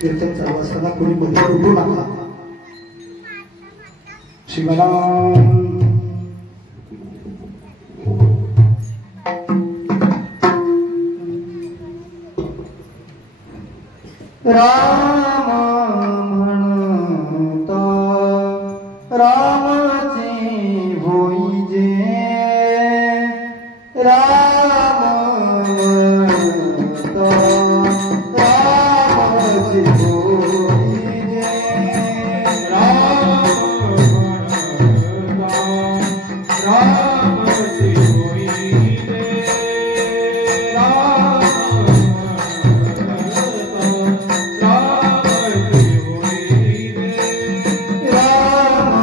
कीर्तन चालू असताना कोणी मध्ये उठू नका. शिवराम राम म्हणता रामाची होई जे राम म्हणता रामाची होई जे राम म्हणता रामाची होई जे राम राम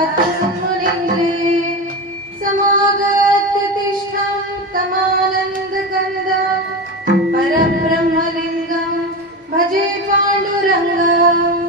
मुनिन्दे समागत्य तिष्ठं तमानन्दकन्दं परब्रह्मलिङ्गं भजे पाण्डुरङ्गम्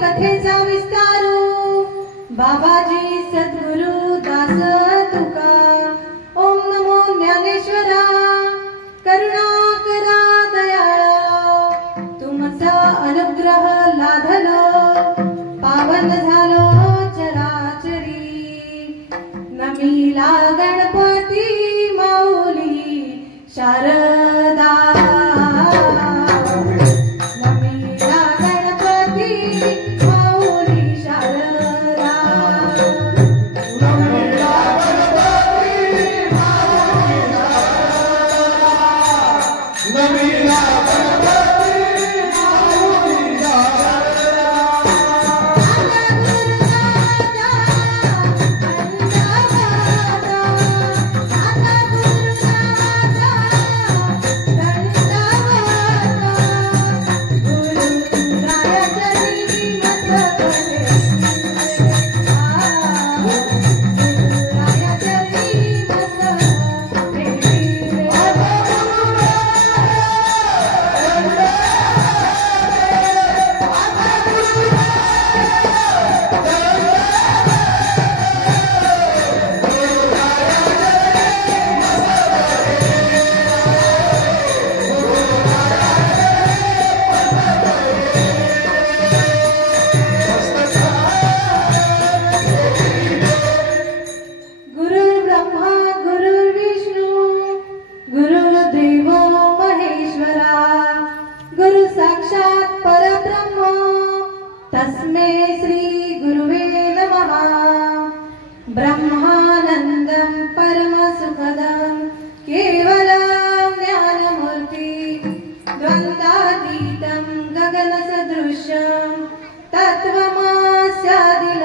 कथेचा विस्तारू बाबाजी सद्गुरु दास तुका ओम नमो ज्ञानेश्वरा करुणा करा दयाळा तुमचा अनुग्रह लाधलो पावन झालो चराचरी नमीला गणपती माऊली शारदा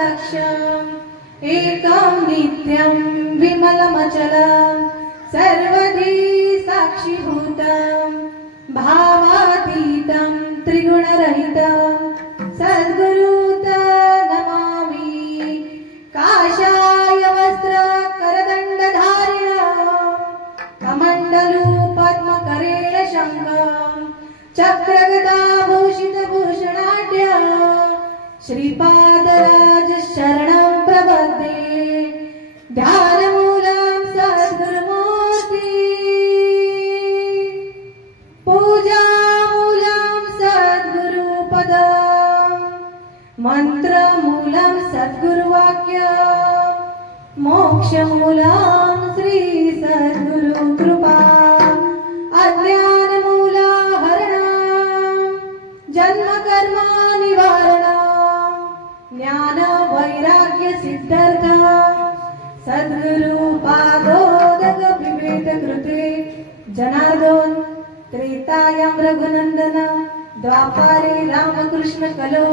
लक्ष्यम् एकं नित्यं विमलमचलं सर्वधी साक्षीभूतं भावातीतं त्रिगुणरहितं सद्गुरुत नमामि। काषाय वस्त्र करदण्डधारिणं कमण्डलू पद्मकरेण शङ्खं चक्रगदाभूषितभूषणाढ्य श्रीपादराज शरणं प्रपद्ये। ध्यानमूलं सद्गुरुमूर्ति पूजामूलं सद्गुरुपदं मन्त्रमूलं सद्गुरुवाक्य मोक्षमूलं श्री सद्गुरुकृपा। अज्ञानमूला हरणं जन्मकर्म निवारणं ज्ञान वैराग्य सिद्ध्यर्थं सद्गुरु पादोदक विवेक कृते जनार्दन त्रेतायां रघुनंदन द्वापारे रामकृष्ण कलो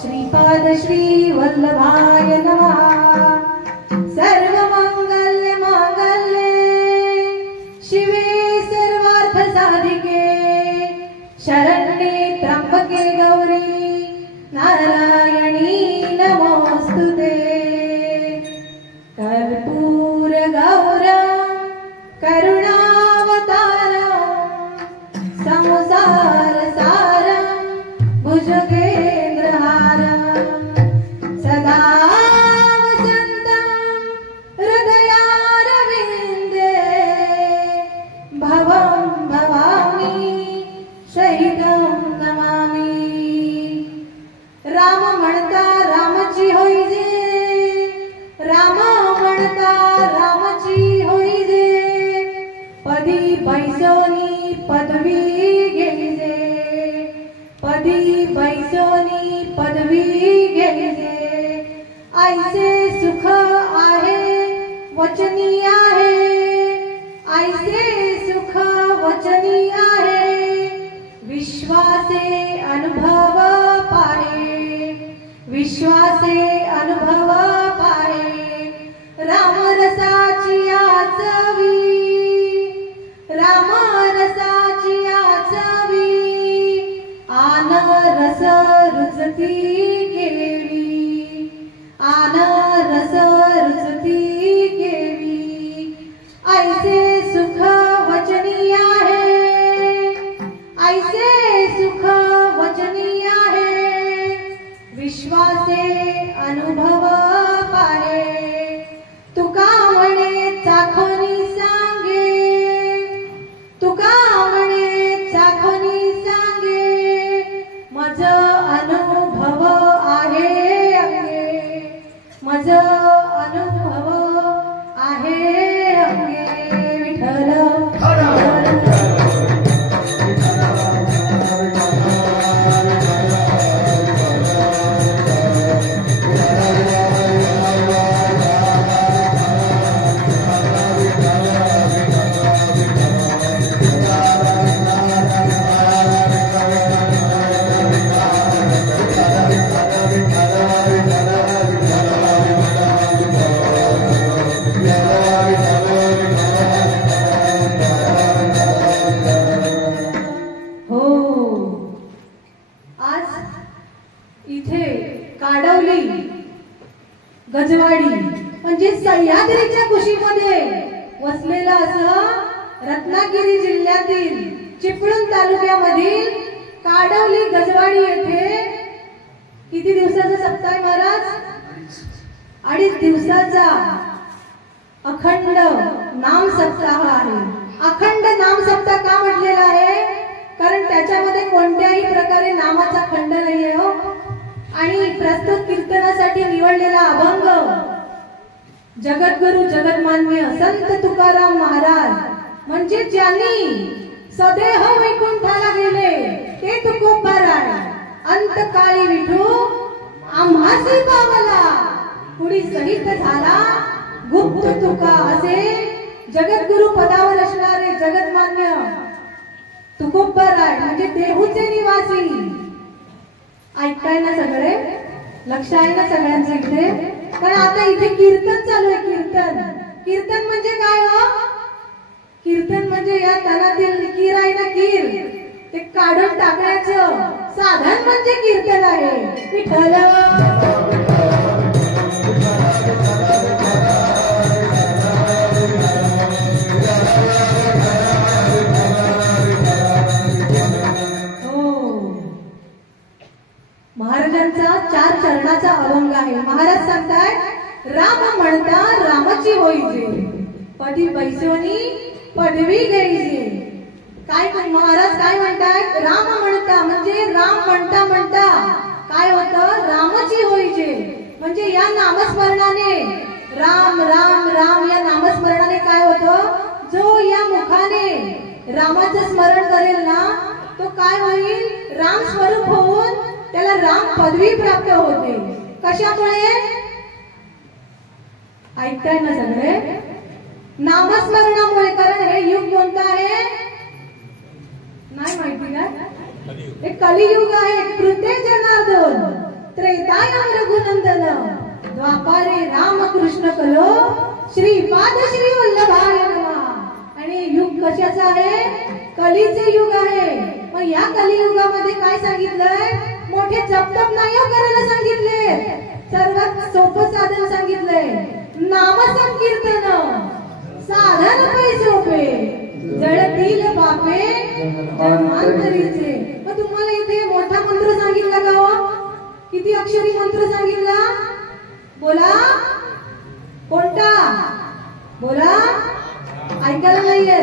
श्रीपाद श्री वल्लभाय नमः। सर्वमंगल्य मांगल्ये शिवे सर्वार्थ साधिके शरण्ये त्र्यंबके गौरी नारायणी नमोस्तुते। कर्पूर गौरं करुणावतारं संसार सारं भुजगेन्द्रहारं सदा वसन्तं हृदयारविन्दे भवं भवामि शहीदं नमामि। राम म्हणता रामची होई जे राम म्हणता रामची होई जे पदी बैसोनी पदवी घेजे पदी बैसोनी पदवी घेजे। ऐसे सुख आहे वचनी आहे ऐसे सुख वचनी आहे विश्वासे अनुभव पाहे विश्वासे अनुभव पाहे। रामरसाची आचवी रामरसाची आचवी आन रस रुचती केवी आन रस रुचती केवी। ऐसे सुख वचनी आहे ऐसे सुख वचनी आहे विश्वासे अनुभव पाहे। तुका म्हणे चाखणी सांगे तुका म्हणे चाखणी सांगे मज अनुभव आहे अंगे मज अनुभव आहे अंगे। विठ्ठल गजवाडी म्हणजे सह्याद्रीच्या कुशीमध्ये वसलेलं असं रत्नागिरी जिल्ह्यातील चिपळूण तालुक्यामधील काडवली गजवाडी येथे किती दिवसाचा सप्ताह आहे महाराज? 2.5 दिवसाचा अखंड नाम सप्ताह आहे। अखंड नाम सप्ताह का म्हटलेला आहे? कारण त्याच्यामध्ये कोणत्याही प्रकारे नामाचा खंड नाहीये हो। आणि प्रस्तुत कीर्तनासाठी निवडलेला अभंग जगद्गुरु जगन्मान्य संत तुकाराम महाराज म्हणजे ज्यांनी सदेह वैकुंठाला गेले ते तुकोबाराय अंतकाळी विठू आम्हासी पावला पुढी सहित झाला गुप्त तुका असे जगद्गुरु पदावर असणारे जगन्मान्य तुकोबाराय म्हणजे देहूचे निवासी। ऐकताय ना सगळे? लक्ष आहे ना सगळ्यांचं इथे? कारण आता इथे कीर्तन चालू आहे. कीर्तन कीर्तन म्हणजे काय हो? कीर्तन म्हणजे या तनातील कीर आहे ना, कीर ते काढून टाकण्याचं साधन म्हणजे कीर्तन आहे. विठ्ठल महाराजांचा 4 चरणाचा अभंग आहे. महाराज सांगताय राम म्हणता रामाची होईजे, पदी बैसोनी पदवी घ्यायची. काय महाराज काय म्हणतायत? राम म्हणता म्हणजे राम म्हणता म्हणता काय होतं? रामाची होईजे. म्हणजे या नामस्मरणाने राम राम राम या नामस्मरणाने काय होतं? जो या मुखाने रामाचं स्मरण करेल ना तो काय होईल? राम स्वरूप होऊन त्याला राम पदवी प्राप्त होते. कशामुळे? ऐकताय ना सगळे? नामस्मरणामुळे. कारण हे युग कोणतं आहे? नाही माहिती का? हे कलियुग आहे. कृते जनार्दन त्रेतायाम रघुनंदन द्वापारे रामकृष्ण कलो श्रीपाद श्री वल्लभाय नमः. आणि युग कशाचं आहे? कलीचे युग आहे. मग या कलियुगामध्ये काय सांगितलंय? मोठे जपतप नाही करायला सांगितले. सर्वात सोपं साधन सांगितलंय. नाम संकीर्तन साधन पै सोपे जळतील बापे जन्मांतरीचे. मग तुम्हाला इथे मोठा मंत्र सांगितला का हो? किती अक्षरी मंत्र सांगितला? बोला कोणता? बोला. ऐकायला नाहीये?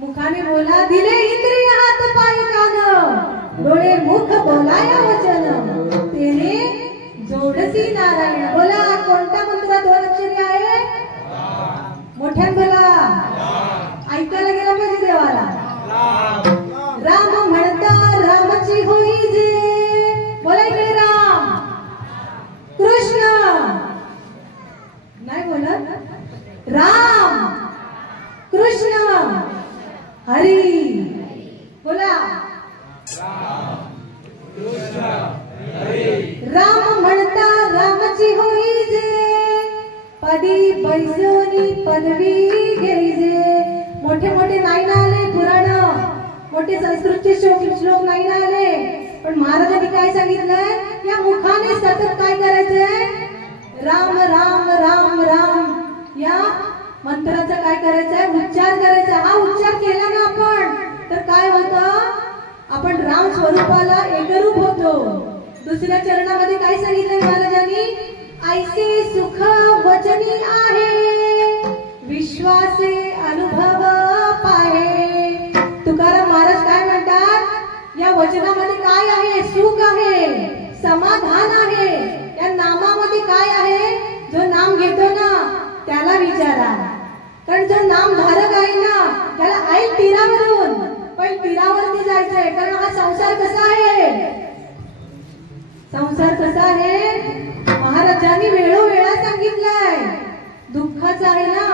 मुखाने बोला. दिले इंद्रिय हात पाय कान डोळे मुख बोलाया वचन तेने जोडसी नारायण. बोला कोणता मंत्र 2 अक्षरी आहे? मोठ्यान बोला. ऐकायला गेला पाहिजे देवाला. राम म्हणता रामाची होईजे. बोला इकडे राम कृष्ण नाही बोलत. राम कृष्ण हरी. बोला राम म्हणता रामाची होईजे, पदी बैसोनी पदवी घ्यायचे. मोठे मोठे नाही ना आले पुराण, मोठे संस्कृतचे श्लोक नाही ना आले. पण महाराजांनी काय सांगितलंय? या मुखाने सतत काय करायचंय? राम राम राम राम या मंत्राचा काय करायचंय? उच्चार करायचा. हा उच्चार केला ना आपण तर काय होतं? आपण राम स्वरूपाला एकरूप होतो. दुसऱ्या चरणामध्ये काय सांगितलंय महाराजांनी? ऐसे सुख वचनी आहे, विश्वासे अनुभव पाहे. तुकाराम महाराज काय म्हणतात? या वचनामध्ये काय आहे? सुख आहे, समाधान आहे. या नामामध्ये काय आहे? जो नाम घेतो ना त्याला विचारा. कारण जो नाम धारक आहे ना त्याला ऐक तीरावरून पण तीरावरती जायचंय. कारण हा संसार कसा आहे? संसार कसा आहे? महाराजांनी वेळोवेळा सांगितलंय दुःखाचा आहे ना.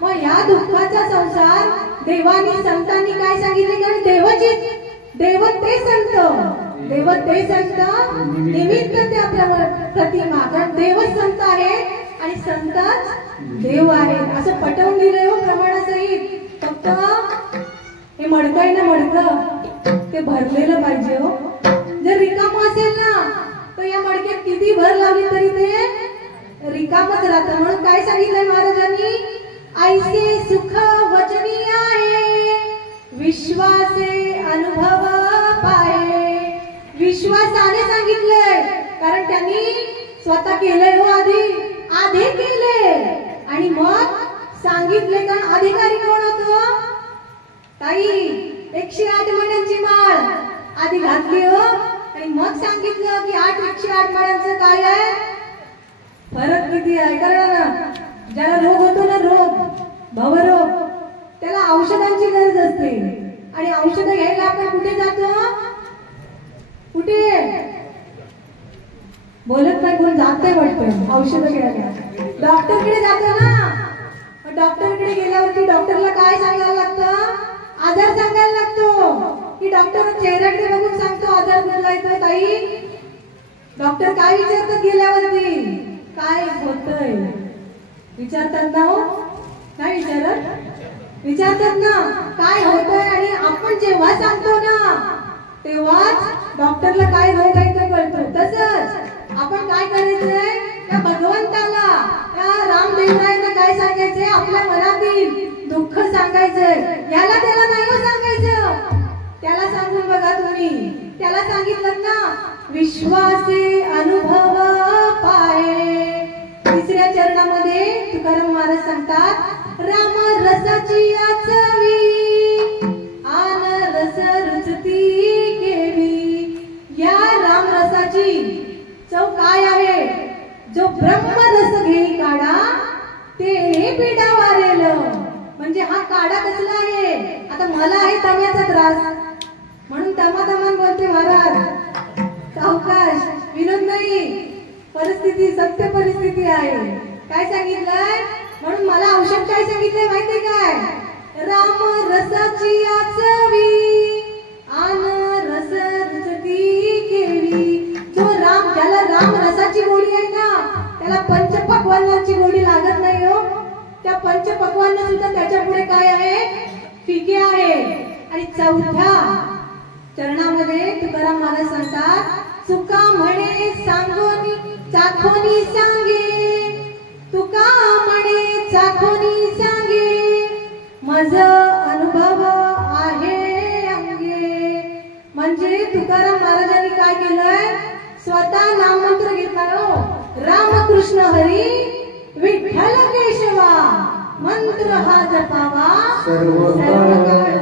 मग या दुःखाचा संसार देवानी संतांनी काय सांगितले? कारण देव ते संत, देव ते संत निमित्त त्या प्रतिमा. कारण देवच संत आहे आणि संतच देव आहे असं पटवून दिलंय हो प्रमाणासहित. फक्त हे मडकं आहे ना, मडकं ते भरलेलं पाहिजे हो. जर रिकाम असेल ना तर या मडक्यात किती भर लावली तरी ते रिकामच राहतं. म्हणून काय सांगितलंय महाराजांनी? ऐसे सुख वचनी आहे, विश्वासे अनुभव पाहे. विश्वासाने सांगितलंय कारण त्यांनी स्वतः केलंय हो. आधी केले आणि मग सांगितले. कारण अधिकारी कोण होतो? ताई 108 मण्यांची माळ आधी घातली हो आणि मग सांगितलं की 108 मण्यांचं काय आहे, फरक किती आहे. कारण ज्याला रोग होतो ना, रोग भवरोग, त्याला औषधांची गरज असते. आणि औषध घ्यायला आपण कुठे जातो? कुठे बोलत नाही कोण? जाते वाटतं औषध घ्यायला डॉक्टरकडे जातो ना. डॉक्टरकडे गेल्यावरती डॉक्टरला काय सांगायला लागतं? आजार सांगायला लागतो. की डॉक्टर चेहऱ्याकडे बघून सांगतो आजार कुठला येतोय ताई? डॉक्टर काय विचारतात गेल्यावरती? काय होतंय विचारतात ना? हो नाही विचारत? विचारतात ना काय होतंय. आणि आपण जेव्हा सांगतो ना तेव्हाच डॉक्टरला काय रोग आहे ते कळतो. तसंच आपण काय करायचंय त्या भगवंताला, त्या रामदेवरायांना काय सांगायचंय? आपल्या मनातील दुःख सांगायचंय. याला त्याला नाही हो सांगायचं. त्याला सांगून बघा तुम्ही. त्याला सांगितलं ना विश्वासे अनुभव पाये. तिसऱ्या चरणामध्ये तुकाराम महाराज सांगतात राम रसाची आचवी आन रस रुचती केवी. या राम रसाची चव काय आहे? जो ब्रह्मरस घेई काढा ते पिढा वारेल. म्हणजे हा काढा कसला आहे? आता मला आहे तम्याचा त्रास म्हणून तमातमान बोलते महाराज. सावकाश, विनोद नाही, परिस्थिती सत्य परिस्थिती आहे. काय सांगितलंय? म्हणून मला औषध काय सांगितलंय माहितीये काय? राम रसाची आचवी आन रस रुचती केवी. जो राम, ज्याला राम रसाची गोडी आहे ना त्याला पंचपक्वान्नांची गोडी लागत नाही हो. त्या पंचपक्वान्न सुद्धा त्याच्या पुढे काय आहे? फिके आहे. आणि चौथ्या चरणामध्ये तुकाराम महाराज सांगतात चुका म्हणे सांगोनी चाखोनी सांगे. तुका म्हणे चाखोनी सांगे मज अनुभव आहे अंगे. म्हणजे तुकाराम महाराजांनी काय केलंय? स्वतः नाममंत्र घेतला हो. रामकृष्ण हरी विठ्ठल केशवा मंत्र हा जपावा सर्वकाळ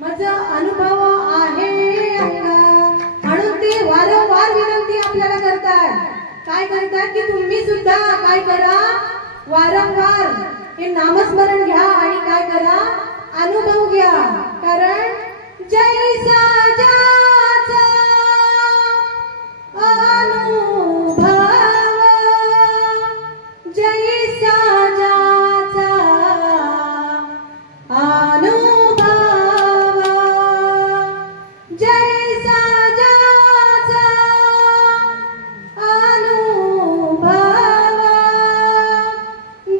मज अनुभव आहे अंगा. म्हणून ते वारंवार विनंती आपल्याला करतात. काय करतात की तुम्ही सुद्धा काय करा? वारंवार हे नामस्मरण घ्या आणि काय करा? अनुभव घ्या. कारण जैसा ज्याचा अनुभव जैसा ज्याचा अनुभव जैसा ज्याचा अनुभव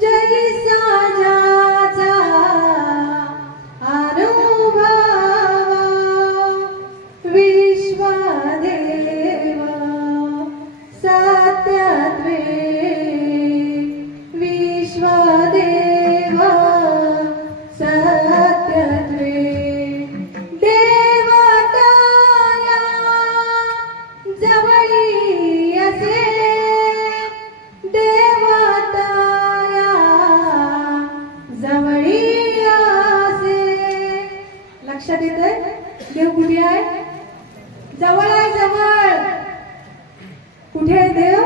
जैसा ज्याचा अनुभव विश्वदेव सत्यत्वे विश्वदेव सत्यत्वे देवताया जवळी असे देवताया जवळी असे. लक्षात येतंय? देव कुठे आहे? जवळ आहे. जवळ कुठे आहे देव?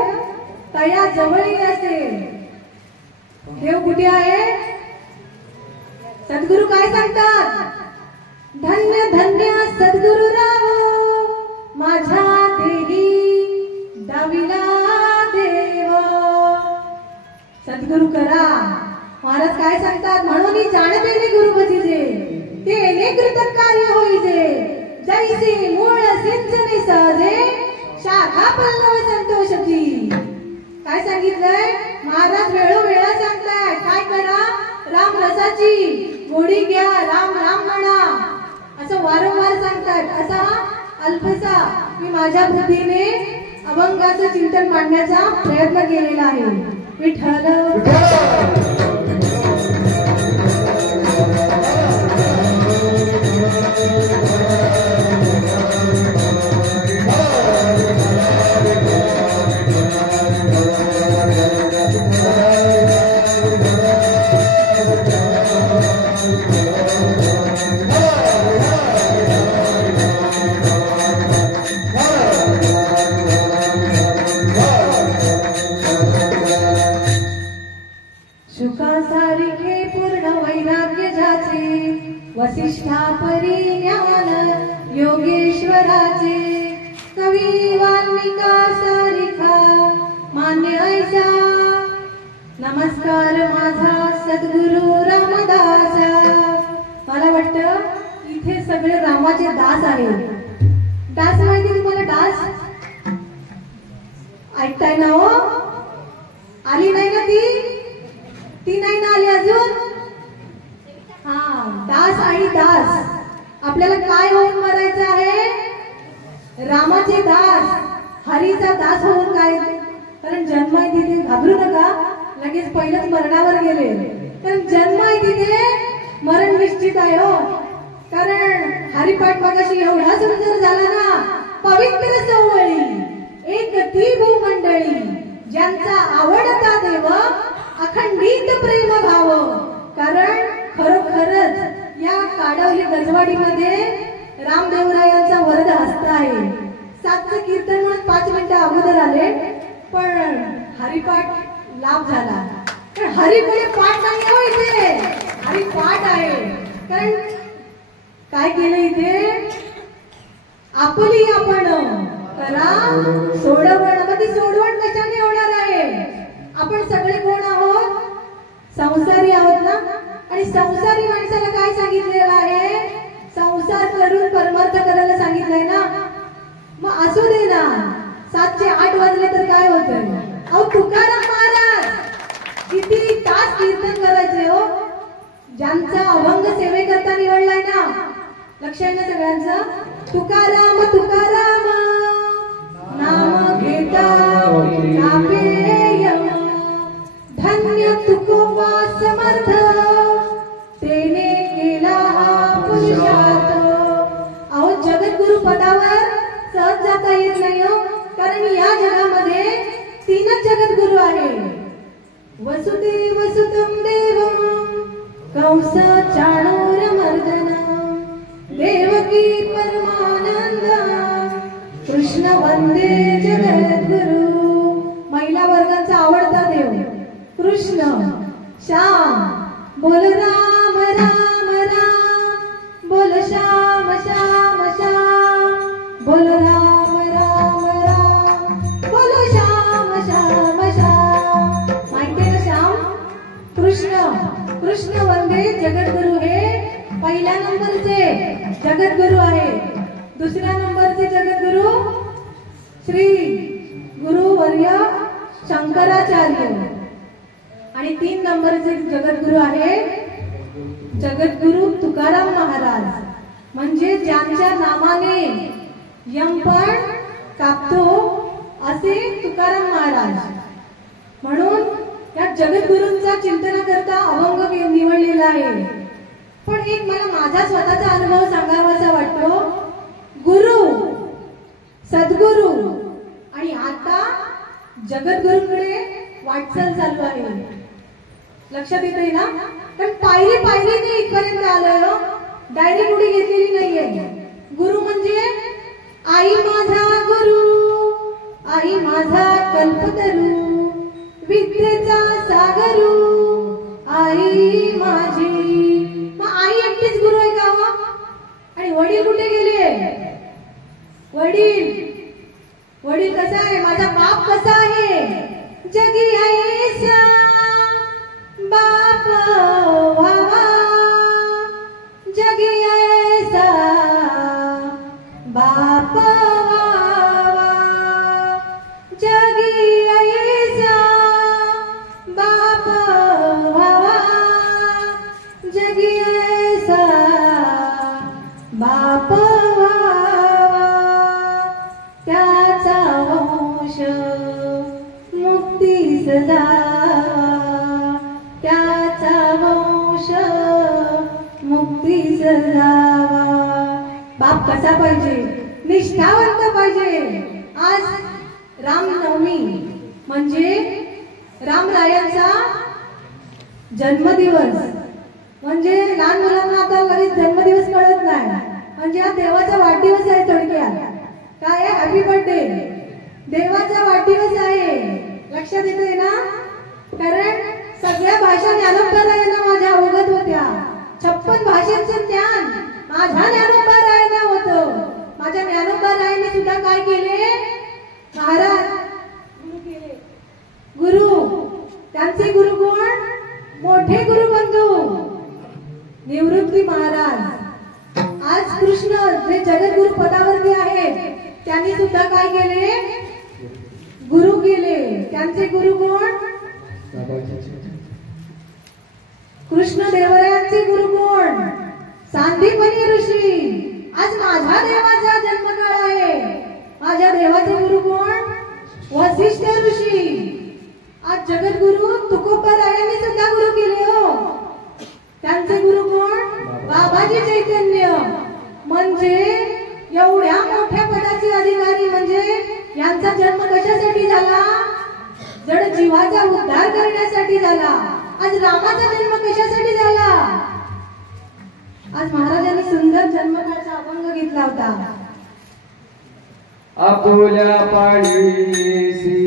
तया जवळी असे. देव कुठे आहे? सद्गुरु काय सांगतात? धन्य धन्य सद्गुरु राव माझ्या देही दाविला देव. सद्गुरु करा. महाराज काय सांगतात? म्हणून जाणतेने गुरु भजिजे तेने कृतक कार्य होईजे. जैसे मूळ सिंचने सहजे शाखा पल्लव संतोषती. काय सांगितलंय? महाराज वेळोवेळा सांगताय काय करा? राम रसाची गोडी घ्या, राम राम म्हणा असं वारंवार सांगतात. असा अल्पसा मी माझ्या बुद्धीने अभंगाचं चिंतन मांडण्याचा प्रयत्न केलेला आहे. विठ्ठल शुकासारिखे पूर्ण वैराग्य ज्याचे वसिष्ठा परी ज्ञान योगेश्वराचे कवी वाल्मिका सारिखा मान्य ऐसा. नमस्कार माझा सद्गुरु रामदासा. मला वाटतं इथे सगळे रामाचे दास आहेत. दास माहिती तुम्हाला? दास ऐकताय ना हो? आली नाही ना ती नाही ना आली अजून. हा, दास आणि दास. आपल्याला काय होऊन मरायचं आहे? रामाचे दास, हरीचा दास होऊन काय? कारण जन्म आहे तिथे, घाबरू नका, लगेच पहिलंच मरणावर गेले. कारण जन्म आहे तिथे मरण निश्चित आहे हो. कारण हरिपाठ मगाशी एवढा सुंदर झाला ना, पवित्र चवळी एक ती भूमंडळी, ज्यांचा आवडता देव अखंडित प्रेम भाव. कारण खरोखरच या काडवली गजवाडीमध्ये रामदेवरायांचा वरद हस्त आहे. 7चं कीर्तन म्हणून 5 मिनिटं अगोदर आले, पण हरिपाठ लाभ झाला. पण हरिकडे पाठ नाही हो इथे, हरिपाठ आहे. कारण काय केलं इथे? आपली आपण करा सोडवण. मग ती सोडवण कशाने होणार आहे? आपण सगळे कोण आहोत? संसारी आहोत ना. आणि संसारी माणसाला काय सांगितलेलं आहे? संसार करून परमार्थ करायला सांगितलंय ना. मग असू दे ना, 7चे 8 वाजले तर काय होतं? अहो तुकाराम महाराज किती तास कीर्तन करायचे हो. ज्यांचा अभंग सेवेकरता निवडलाय ना, लक्ष आहे ना सगळ्यांचं? तुकाराम तुकाराम नाम घेता कापेयम, धन्य तुकोबा समर्थ तेने केला हा पुरुषार्थ. अहो जगद्गुरु पदावर सहज जाता येत नाही हो. कारण या जगामध्ये 3च जगद्गुरु आहे. वसुदेव सुतं देवं कंस चाणूरमर्दन, देवकी परमानंद कृष्ण वंदे जगद्गुरु. महिला वर्गाचा आवडता देव कृष्ण. श्याम बोल राम राम राम, बोल श्याम श्याम श्याम, बोल राम राम राम, बोल श्याम श्याम श्याम. माहितीये ना श्याम? कृष्ण. कृष्ण वंदे जगद्गुरु हे पहिल्या नंबरचे जगद्गुरु आहे. दुसऱ्या नंबरचे जगद्गुरु श्री गुरुवर्य शंकराचार्य. आणि 3 नंबरचे जगद्गुरु आहे जगद्गुरु तुकाराम महाराज. म्हणजे ज्यांच्या नामाने यमपण कापतो असे तुकाराम महाराज. म्हणून या जगद्गुरूंचा चिंतनाकरता अभंग निवडलेला आहे. पण एक मला माझा स्वतःचा अनुभव सांगावासा वाटतो. गुरु, सद्गुरु आणि आता जगद्गुरूंकडे वाटचाल चालू आहे. लक्षात येतंय ना? पण पायरी पायरीने इथपर्यंत आलोय. डायरेक्ट उडी घेतलेली नाहीये. गुरु म्हणजे आई माझा गुरु, आई माझा कल्पतरू, विद्येचा सागरू आई माझी. मग आई एकटीच गुरु आहे का? आणि वडील कुठे गेले? वडील कसा आहे? माझा बाप कसा आहे? जगी ऐसा बाप व्हावा, जगी ऐसा बाप व्हावा, जगी ऐसा बाप व्हावा, जगी ऐसा बाप व्हावा. त्याचा वंश मुक्तीस जावा, त्याचा वंश मुक्तीस जावा. बाप कसा पाहिजे? निष्ठावंत पाहिजे. आज रामनवमी म्हणजे रामरायांचा जन्मदिवस. म्हणजे लहान मुलांना आता लगेच जन्मदिवस कळत नाही. म्हणजे हा देवाचा वाढदिवस आहे. थोडक्यात काय? Happy birthday. देवाचा वाढदिवस आहे. लक्षात येतंय ना? कारण सगळ्या भाषा ज्ञानोबरायांना माझ्या अवगत होत्या. 56 भाषेचं ज्ञान माझ्या ज्ञानोबरायांना होतं. माझ्या ज्ञानोबरायांनी सुद्धा काय केले? महाराज गुरु. त्यांचे गुरु कोण? मोठे गुरुबंधू निवृत्ती महाराज. आज कृष्ण जे जगद्गुरु पदावरती आहेत त्यांनी सुद्धा काय केले? गुरु केले. त्यांचे गुरु कोण? कृष्णदेवरायांचे गुरु कोण? सांदीपनी ऋषी. आज माझ्या देवाचा जन्मकाळ आहे. माझ्या देवाचे गुरु कोण? वसिष्ठ ऋषी. आज जगद्गुरु तुकोबारायांनी सुद्धा गुरु केले हो. त्यांचे गुरु कोण? बाबाजी चैतन्य. म्हणजे एवढ्या मोठ्या पदाचे अधिकारी, म्हणजे यांचा जन्म कशासाठी झाला? जड जीवाचा उद्धार करण्यासाठी झाला. आज रामाचा जन्म कशासाठी झाला? आज महाराजांनी सुंदर जन्मकाळचा अभंग घेतला होता. आपुल्या पाडीसी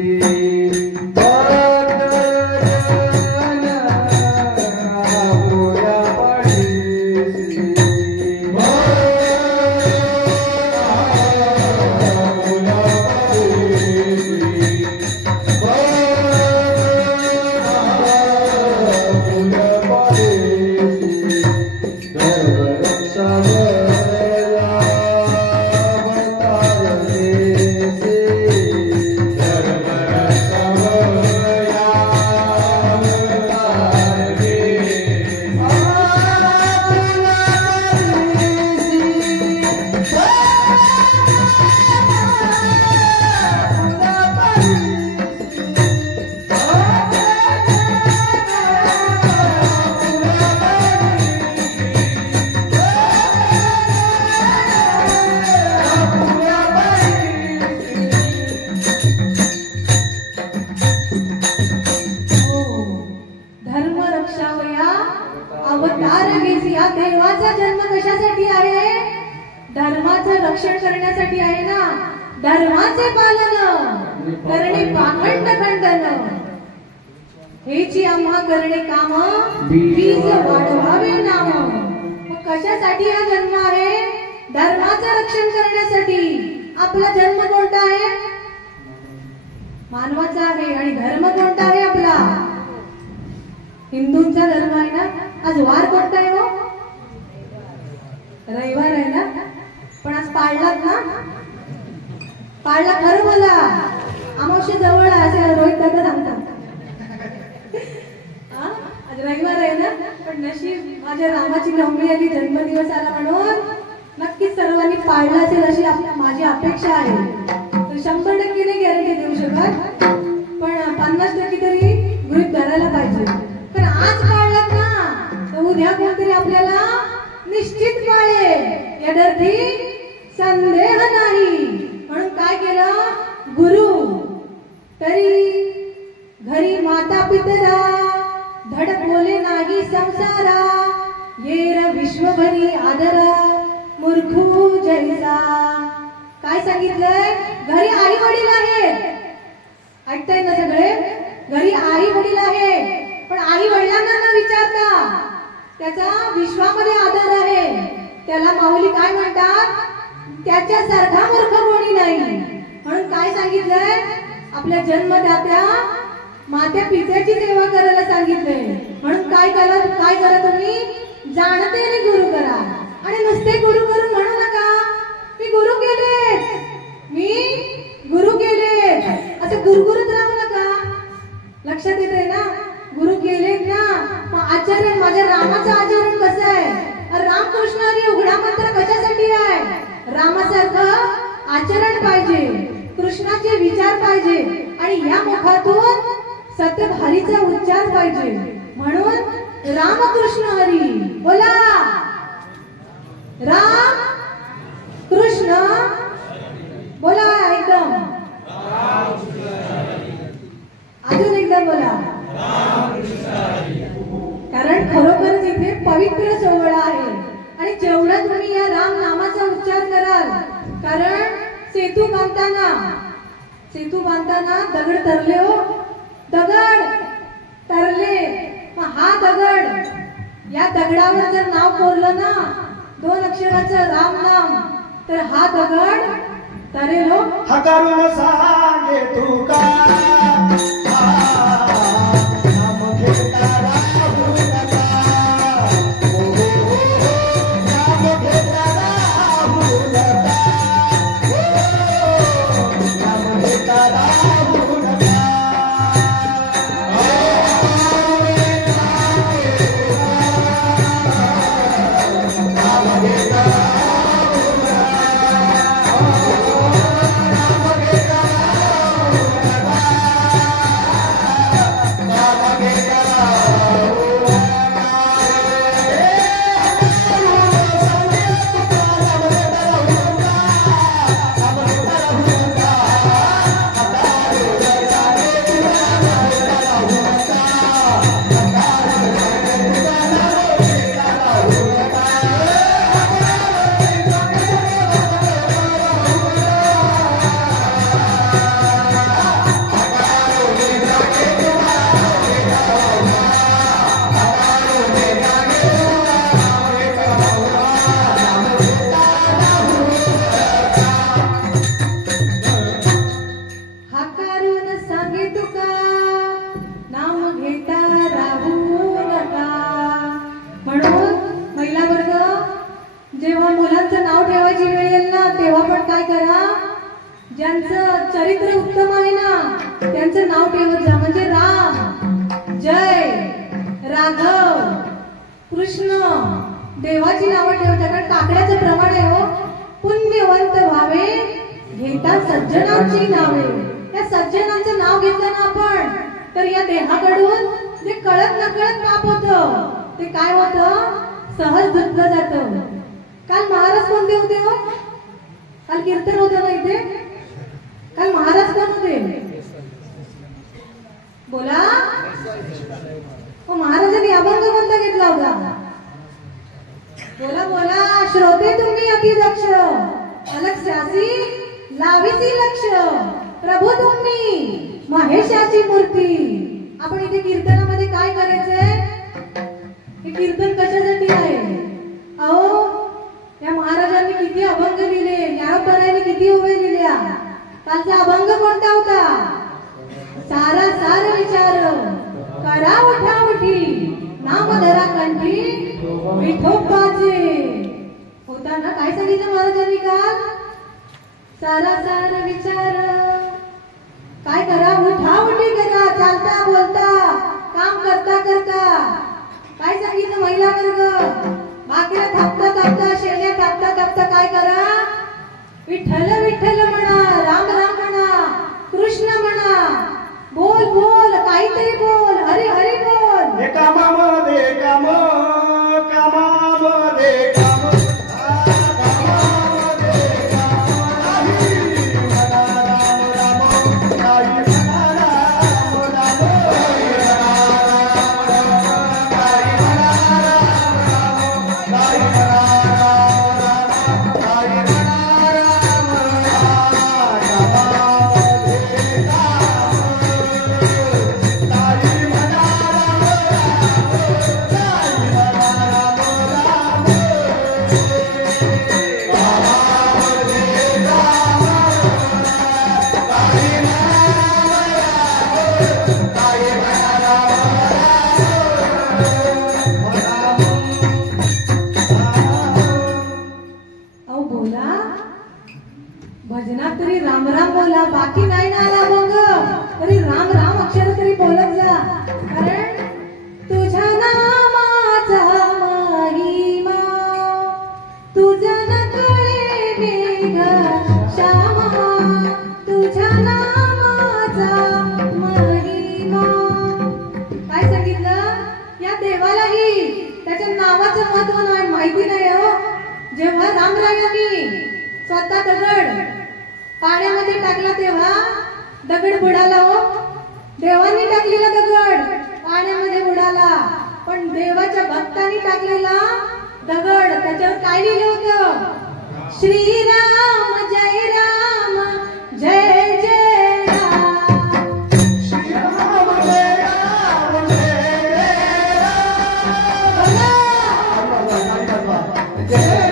अवतार घेसी. या देवाचा जन्म कशासाठी आहे? धर्माचं रक्षण करण्यासाठी आहे ना. धर्माचे पालन करणे पाखंड खंडन, हेची आम्हा करणे काम, बीज वाढवावे नाम. मग कशासाठी हा जन्म आहे? धर्माचं रक्षण करण्यासाठी. आपला जन्म कोणता आहे? मानवाचा आहे. आणि धर्म कोणता आहे आपला? हिंदूंचा धर्म आहे ना. आज वार कोणता आहे हो? रविवार आहे ना. पण आज पाळलात ना? पाळला खरं बोला. अमावस्या जवळ असे रोहित दादा सांगतात. आज रविवार आहे ना. पण नशीब माझ्या रामाची नवमी आली, जन्मदिवस आला म्हणून नक्कीच सर्वांनी पाळला असेल अशी माझी अपेक्षा आहे. तर 100% नाही गॅरंटी देऊ शकत, पण 50% तरी गृहीत धरायला पाहिजे. पण आज पाळलात ना तर उद्या कोणतरी आपल्याला निश्चित पाळेल यादर्थी संदेह नाही. म्हणून काय केलं? गुरु तरी घरी माता पितरा, धड बोले नाही संसारा, येर विश्वभरी आदर मूर्खू जैसा. काय सांगितलंय? घरी आई वडील आहेत. ऐकताय ना सगळे? घरी आई वडील आहेत. पण आई वडिलांना न विचारता त्याचा विश्वामध्ये आदर आहे. त्याला माऊली काय म्हणतात? त्याच्यासारखा मूर्ख कोणी नाही. म्हणून काय सांगितलंय? आपल्या जन्मदात्या मात्या पित्याची सेवा करायला सांगितलंय. म्हणून काय करा तुम्ही? जाणतेने गुरु करा. आणि नुसते गुरु करून म्हणू नका मी गुरु केले, मी गुरु केले असं गुरगुरत राहू नका. लक्षात येते ना? गुरु केलेत ना. मग आचरण, माझ्या रामाचं आचरण कसं आहे? रामकृष्ण हरी उघडा मंत्र कशासाठी आहे? रामासारखं आचरण पाहिजे, कृष्णाचे विचार पाहिजे, आणि या मुखातून सतत हरीचा उच्चार पाहिजे. म्हणून रामकृष्ण हरी बोला. राम कृष्ण बोला. एकदम अजून एकदा बोला. कारण खरोखरच इथे पवित्र सोहळा आहे. आणि जेवढा तुम्ही या राम नामाचा उच्चार कराल, कारण सेतू बांधताना दगड तरले हो. दगड तरले. मग हा दगड, या दगडावर जर नाव कोरलं ना 2 अक्षराचं राम नाम, तर हा दगड तरेल हो. हकारून सांगे तू का राम काय करा, ज्यांचं चरित्र उत्तम आहे ना त्यांचं नाव ठेवत जा. म्हणजे राम, जय, राघव, कृष्ण, देवाची नावं ठेवत जा. कारण काकड्याचं प्रमाण आहे हो. पुण्यवंत व्हावे घेता सज्जनांची नावे. या सज्जनांचं नाव घेतलं ना आपण तर या देहाकडून जे कळत नकळत पाप होतं ते काय होतं, सहज धुतलं जातं. काल महाराज कोणते होते हो? काल कीर्तन होतं ना इथे. काल महाराज कोण होते बोला? महाराजांनी अभंग कोणता घेतला होता? बोला बोला. श्रोते तुम्ही अतिदक्ष, अलक्ष्यासी लाविसी लक्ष, प्रभू तुम्ही महेशाची मूर्ती. आपण इथे कीर्तनामध्ये काय करायचंय? हे कीर्तन कशासाठी आहे? अहो या महाराजांनी किती अभंग लिहिले, ज्ञानोबरायांनी किती उभे लिहिल्या. कालचा अभंग कोणता होता? सारा सार विचार करा उठा उठी, नाम धरा कंठी विठोबाचे होता ना. काय सांगितलं महाराजांनी काल? सारा सार विचार काय करा, उठा उठी करा, चालता बोलता काम करता करता. काय सांगितलं? महिला वर्ग भाकऱ्या थापता थापता, शेण्या थापता थापता काय करा, विठ्ठल विठ्ठल म्हणा, राम राम म्हणा, कृष्ण म्हणा. बोल बोल काहीतरी बोल, हरी हरी बोल. कामामध्ये काम, कामामध्ये काम, भजनात तरी राम राम बोला. बाकी नाही ना आला मग तरी राम राम अक्षर तरी बोलत जा. कारण तुझ्या नामाचा महिमा तुझ्या नकळे मेघ श्यामा, तुझ्या नामाचा महिमा. काय सांगितलं? या देवालाही त्याच्या नावाचं महत्व माहिती नाही हो. जेव्हा रामरायांनी स्वतः दगड पाण्यामध्ये टाकला तेव्हा दगड बुडाला हो. देवानी टाकलेला दगड पाण्यामध्ये बुडाला, पण देवाच्या भक्तांनी टाकलेला दगड त्याच्यावर काय लिहिलं होतं? श्रीराम जय राम जय जय राम, श्रीराम जय राम जय राम, जय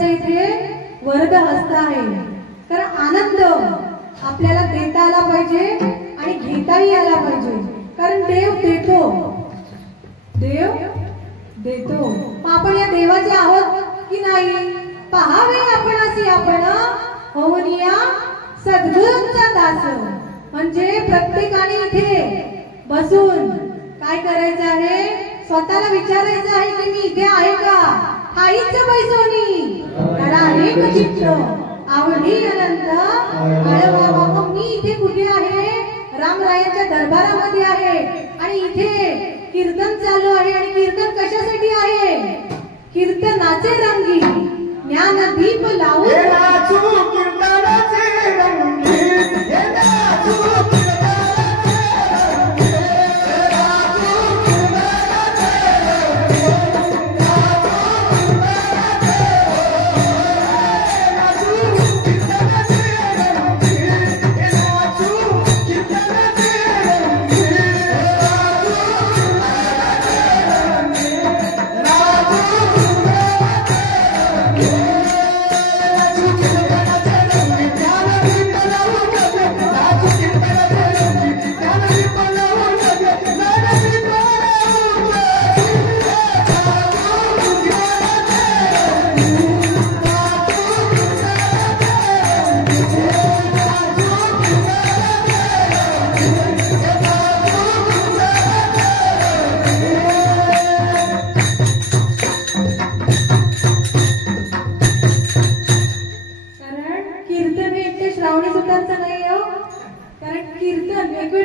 रायांचा इथे वरद हस्त आहे. कारण आनंद आपल्याला देता आला पाहिजे आणि घेताही आला पाहिजे. कारण देव देतो, देव देतो. मग आपण या देवाचे आहोत की नाही पहावे आपण असे आपण होऊनिया सद्गुरूंचा दास. म्हणजे प्रत्येकाने इथे बसून काय करायचं आहे, स्वतःला विचारायचं आहे की मी इथे आहे का. हाईच बैसोनी त्याला अनेक चित्त आवडी अनंत आळवा. मग मी इथे कुठे आहे, रामरायांच्या दरबारामध्ये आहे आणि इथे कीर्तन चालू आहे. आणि कीर्तन कशासाठी आहे, कीर्तनाचे रंगी ज्ञान दीप लावून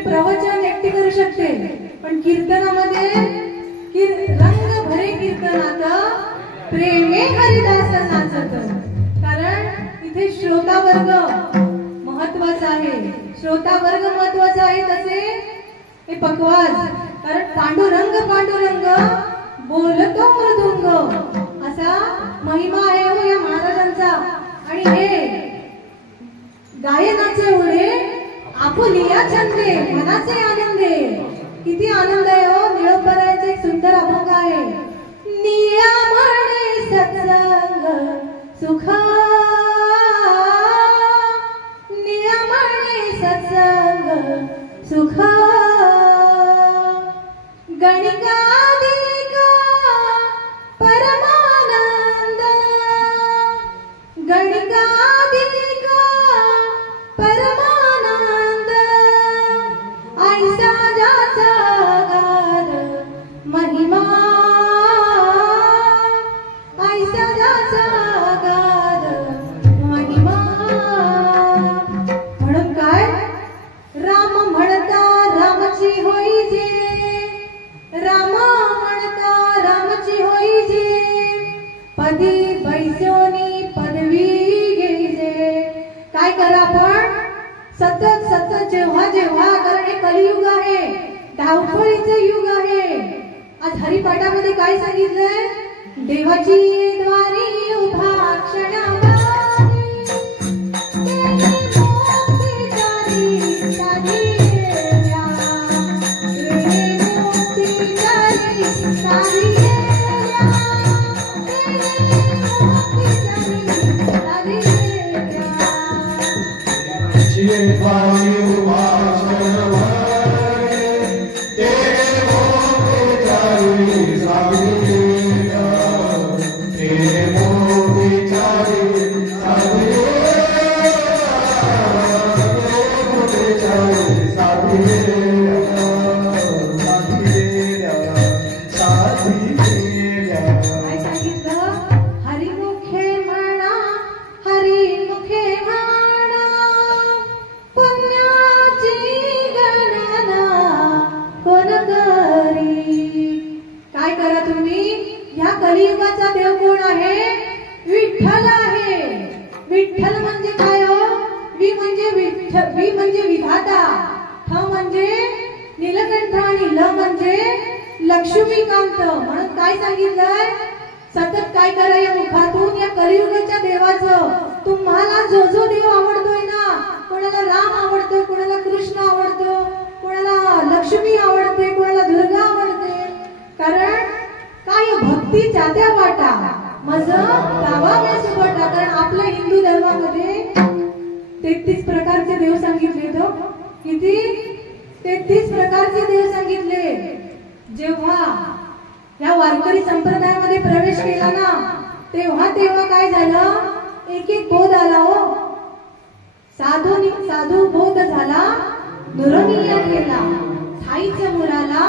प्रवचन एकटी करू शकते. पण कीर्तनामध्ये रंग भरे कीर्तनात प्रेमे हरिदास नाचत. कारण इथे श्रोता वर्ग महत्वाचा आहे, श्रोता वर्ग महत्वाचा आहे. तसे हे पकवाज. कारण पांडुरंग पांडुरंग बोलतो मृदुंग असा महिमा आहे हो या महाराजांचा. आणि हे गायनाचे ओढे आपुलिया छंदे मनाचे आनंदे. किती आनंद आहे हो. निळोपरायचे एक सुंदर अभंग आहे. निया म्हणे सत्संग सुखा, निया म्हणे सत्संग सुखा. गणिकादिका परमानंद, गणिकादिका परमानंद. ऐसा जाचा गाद महिमा, ऐसा जाचा गाद महिमा. म्हणून काय राम म्हणता रामची होई जे, राम म्हणता रामची होई जे. पदी बैसोनी पदवी घेईजे. काय करा आपण सतत सतत जेव्हा जेव्हा. कारण हे कलियुग आहे, धावपळीचं युग आहे. आज हरिपाठामध्ये काय सांगितलंय, देवाची द्वारी उभा क्षणावारी, मोती चारी साधिया, मोती चारी साधिया, मोती चारी साधिया. कलियुगाचा देव कोण आहे, विठ्ठल आहे. विठ्ठल म्हणजे काय हो, वि म्हणजे विठ्ठल, वि म्हणजे विधाता, ठ म्हणजे नीलकंठ आणि ल म्हणजे लक्ष्मीकांत. म्हणून काय सांगितलंय, सतत काय करायला मुखातून या कलियुगाच्या देवाचं. तुम्हाला जो जो देव आवडतोय ना, कोणाला राम आवडतो, कोणाला कृष्ण आवडतो, कोणाला लक्ष्मी आवडते, कोणाला दुर्गा आवडते. कारण काय भक्ती जात्या वाटा मज गावा संप्रदायामध्ये 33 प्रकारचे देव सांगितले. तो किती? 33 प्रकारचे देव सांगितले. जेव्हा या वारकरी संप्रदायामध्ये प्रवेश केला ना तेव्हा काय झालं? एक एक बोध आला हो. साधू बोध झाला, नुरनीय केला, थाईच्या मुलाला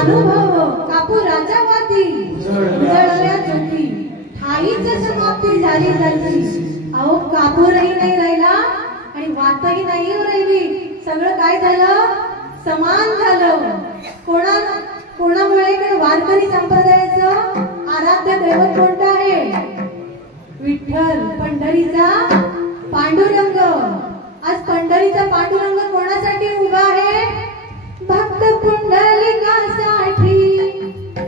अनुभव, कापुराच्या वाती उजळल्या ज्योती, ठाईच समाप्ती झाली झाली. अहो कापूरही नाही राहिला आणि वातही नाही राहिली. सगळं काय झालं? समान झालं. कोणामुळे? वारकरी संप्रदायाचं आराध्य दैवत कोणतं आहे? विठ्ठल. पंढरीचा पांडुरंग. आज पंढरीचा पांडुरंग कोणासाठी उभा आहे? भक्त पुंडलिकासाठी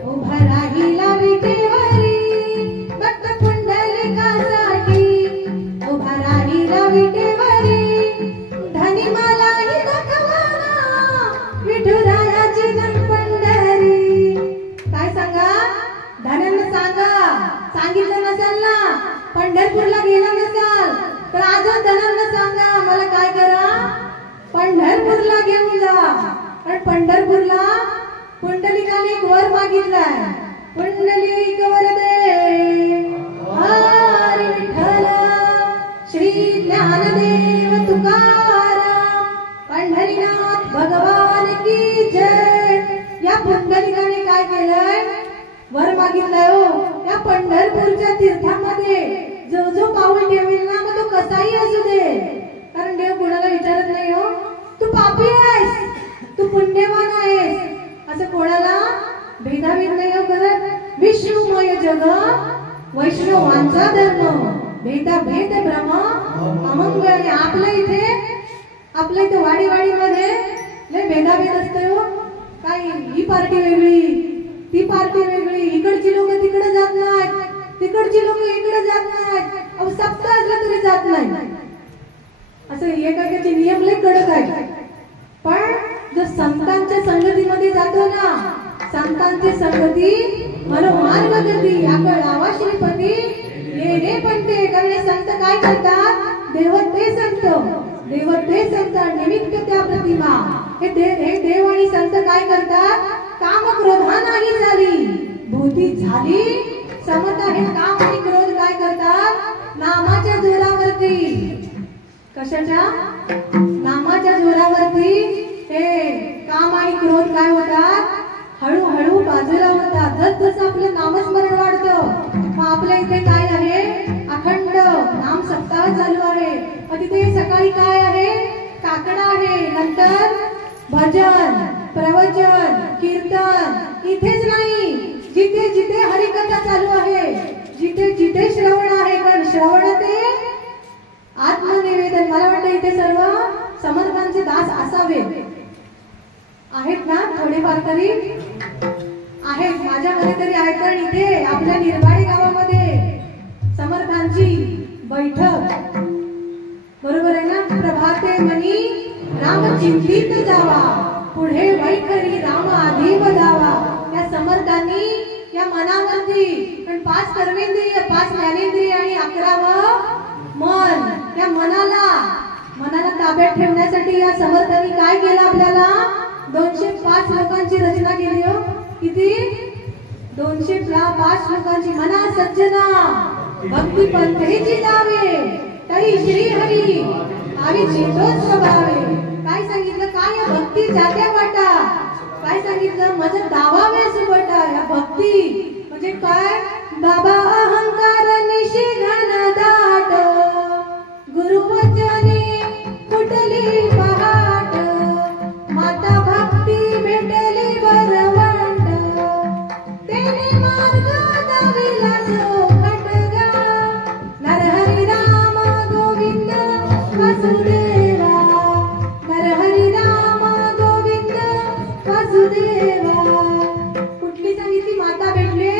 उभा राहिला विटेवरी. भक्त पुंडलिकासाठी उभा राहिला विटेवरी. धनी मलाही दाखवाना विठुरायाची पंढरी. काय सांगा? धन्यांना सांगा. सांगितलं नसेल ना, पंढरपूरला गेला नसाल तर अजून धन्यांना सांगा मला काय करा? पंढरपूरला घेऊन जा. कारण पंढरपूरला पुंडलिकाने एक वर मागितलाय. पुंडलिक वरदे हरी विठ्ठल श्री ज्ञानदेव तुकाराम पंढरीनाथ भगवान की जय. या पुंडलिकाने काय केलंय? वर मागितलाय हो. या पंढरपूरच्या तीर्थामध्ये जो पाऊल ठेवेल ना मग तो कसाही असू दे, कारण देव कोणाला विचारत नाही हो तू पापी आहेस, तू पुण्यवान आहेस, असं कोणाला भेदाभेद नाही हो करत. विष्णुमय जग वैष्णवांचा धर्म, भेदाभेद भ्रम अमंग. आणि आपल्या इथे वाडीमध्ये लय भेदाभेद असते हो. काय ही पार्टी वेगळी, ती पार्टी वेगळी, इकडची लोक तिकडे जात नाहीत, तिकडची लोक इकडे जात नाहीत. अहो सप्ताह असला तरी जात नाही. असं एकाचे नियम लय कडक आहेत. पण जो संतांच्या संगतीमध्ये जातो ना, संतांची संगती मनोमार्ग गती आवा श्रीपती येणे पण ते करणे. संत काय करतात? देवते संत निमित्त त्या प्रतिमा. हे देव आणि संत काय करतात? काम क्रोधा नाही झाली, भूती झाली समता. हे काम आणि क्रोध काय करतात? नामाच्या जोरावरती. कशाच्या? नामाच्या जोरावरती हे काम आणि क्रोध काय होतात? हळूहळू बाजूला होतात. जसं आपलं नामस्मरण वाढतं मग आपल्या इथे काय आहे? अखंड नाम सप्ताह चालू आहे. मग तिथे सकाळी काय आहे? काकडा आहे. नंतर भजन, प्रवचन, कीर्तन. इथेच नाही, जिथे जिथे हरिकथा चालू आहे, जिथे जिथे श्रवण आहे. कारण श्रवण ते आत्मनिवेदन. मला वाटतं इथे सर्व समर्थांचे दास असावे. आहेत ना? थोडेफार तरी आहेत, माझ्यामध्ये तरी आहेत. कारण इथे आपल्या निर्वाडी गावामध्ये समर्थांची बैठक बरोबर आहे ना? प्रभाते मनी राम चिंतित जावा, पुढे वैखरी राम आधी बजावा. या समर्थांनी या मनावरती पण 5 कर्मेंद्रिय, 5 ज्ञानेंद्रिय आणि 11वं मन, या मनाला ताब्यात ठेवण्यासाठी या समर्थांनी काय केलं? आपल्याला 205 लोकांची रचना केली हो. किती? 205 लोकांची. मना सज्जना भक्ती पंथेची जावे, तरी श्री हरी आम्ही चेतोच स्वभावे. काय सांगितलं? काय भक्ती जात्या वाटा. काय सांगितलं? माझं दावावे सुबटा. या भक्ती म्हणजे काय? बाबा अहंकार निशिघन दाट, गुरुवचने कुठली पहाट, माता भक्ती भेटली बरवंट, तेने मार्ग दाविला जो खटगा. नरहरी राम गोविंद वासुदेवा, नरहरी राम गोविंद वासुदेवा. कुठली सांगितली? माता भेटले.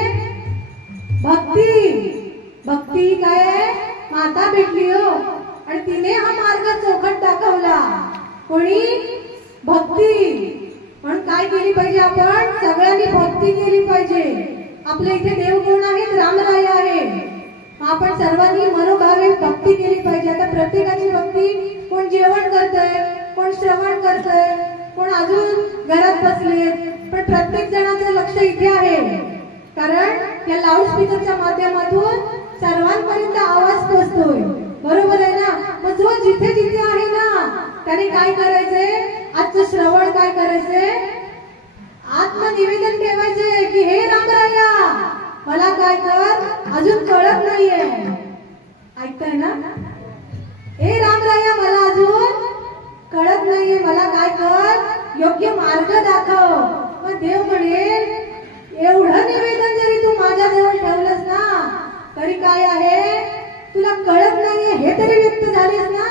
भक्ती काय? माता भेटली हो. आणि तिने हा मार्ग चौखट दाखवला. कोणी? भक्ती. म्हणून काय केली पाहिजे? आपण सगळ्यांनी भक्ती केली पाहिजे. आपल्या इथे देव कोण आहेत? रामराय आहे. आपण सर्वांनी मनोभावे भक्ती केली पाहिजे. आता प्रत्येकाची भक्ती, कोण जेवण करतंय, कोण श्रवण करतंय, कोण अजून घरात बसले, पण प्रत्येक जणांचं लक्ष इथे आहे. कारण या लाऊडस्पीकरच्या माध्यमातून सर्वांपर्यंत आवाज पोहोचतोय. बरोबर आहे ना? मग जो जिथे जिथे आहे ना त्याने काय करायचंय, आजचं श्रवण काय करायचंय, आत्मनिवेदन ठेवायचे की हे रामराया मला काय कर, अजून कळत नाहीये. ऐकताय ना? हे रामराया मला अजून कळत नाहीये, मला काय कर, योग्य मार्ग दाखव. मग देव म्हणेल एवढं निवेदन जरी तू माझ्याजवळ ठेवलंस ना तरी काय आहे, तुला कळत नाहीये हे तरी व्यक्त झालेस ना,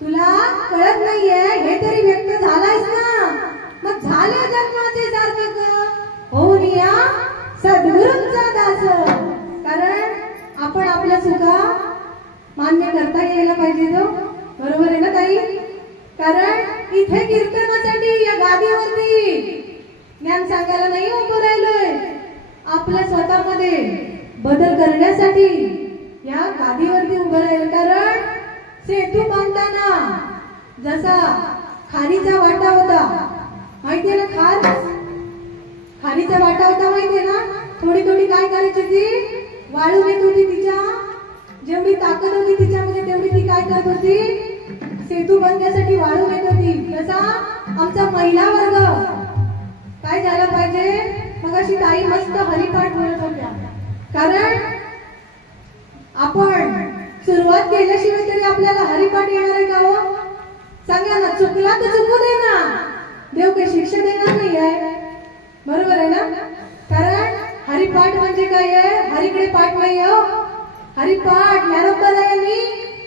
तुला कळत नाहीये हे तरी व्यक्त झालायस ना. मग झाले जन्माचे सार्थक, होऊन या सद्गुरूंचा दास. कारण आपण आपल्या चुका मान्य करता यायला पाहिजे तो. बरोबर आहे ना ताई? कारण इथे कीर्तनासाठी या गादीवरती ज्ञान सांगायला नाही उभं राहिलोय, आपल्या स्वतःमध्ये बदल करण्यासाठी या गादीवरती उभं राहिलं. कारण सेतू बांधताना जसा खारीचा वाटा होता, माहितीये ना, खारीचा वाटा होता माहितीये ना, थोडी थोडी काय करायची ती वाळून येत होती, तिच्या जेवढी ताकद होती तिच्यामध्ये तेवढी ती काय करत होती, सेतू बांधण्यासाठी वाळून येत होती. तसा आमचा महिला वर्ग काय झाला पाहिजे. मग अशी ताई मस्त हरिपाठ बोलत होत्या. कारण आपण सुरुवात केल्याशिवाय तरी आपल्याला हरिपाठ येणार आहे का हो? सांगा ना. चुकला तर चुकू दे ना, देव काही शिक्षा देणार नाही आहे. बरोबर आहे ना? कारण हरिपाठ म्हणजे काय आहे, हरीकडे पाठ नाही हो. हरिपाठ ज्ञानोबारायांनी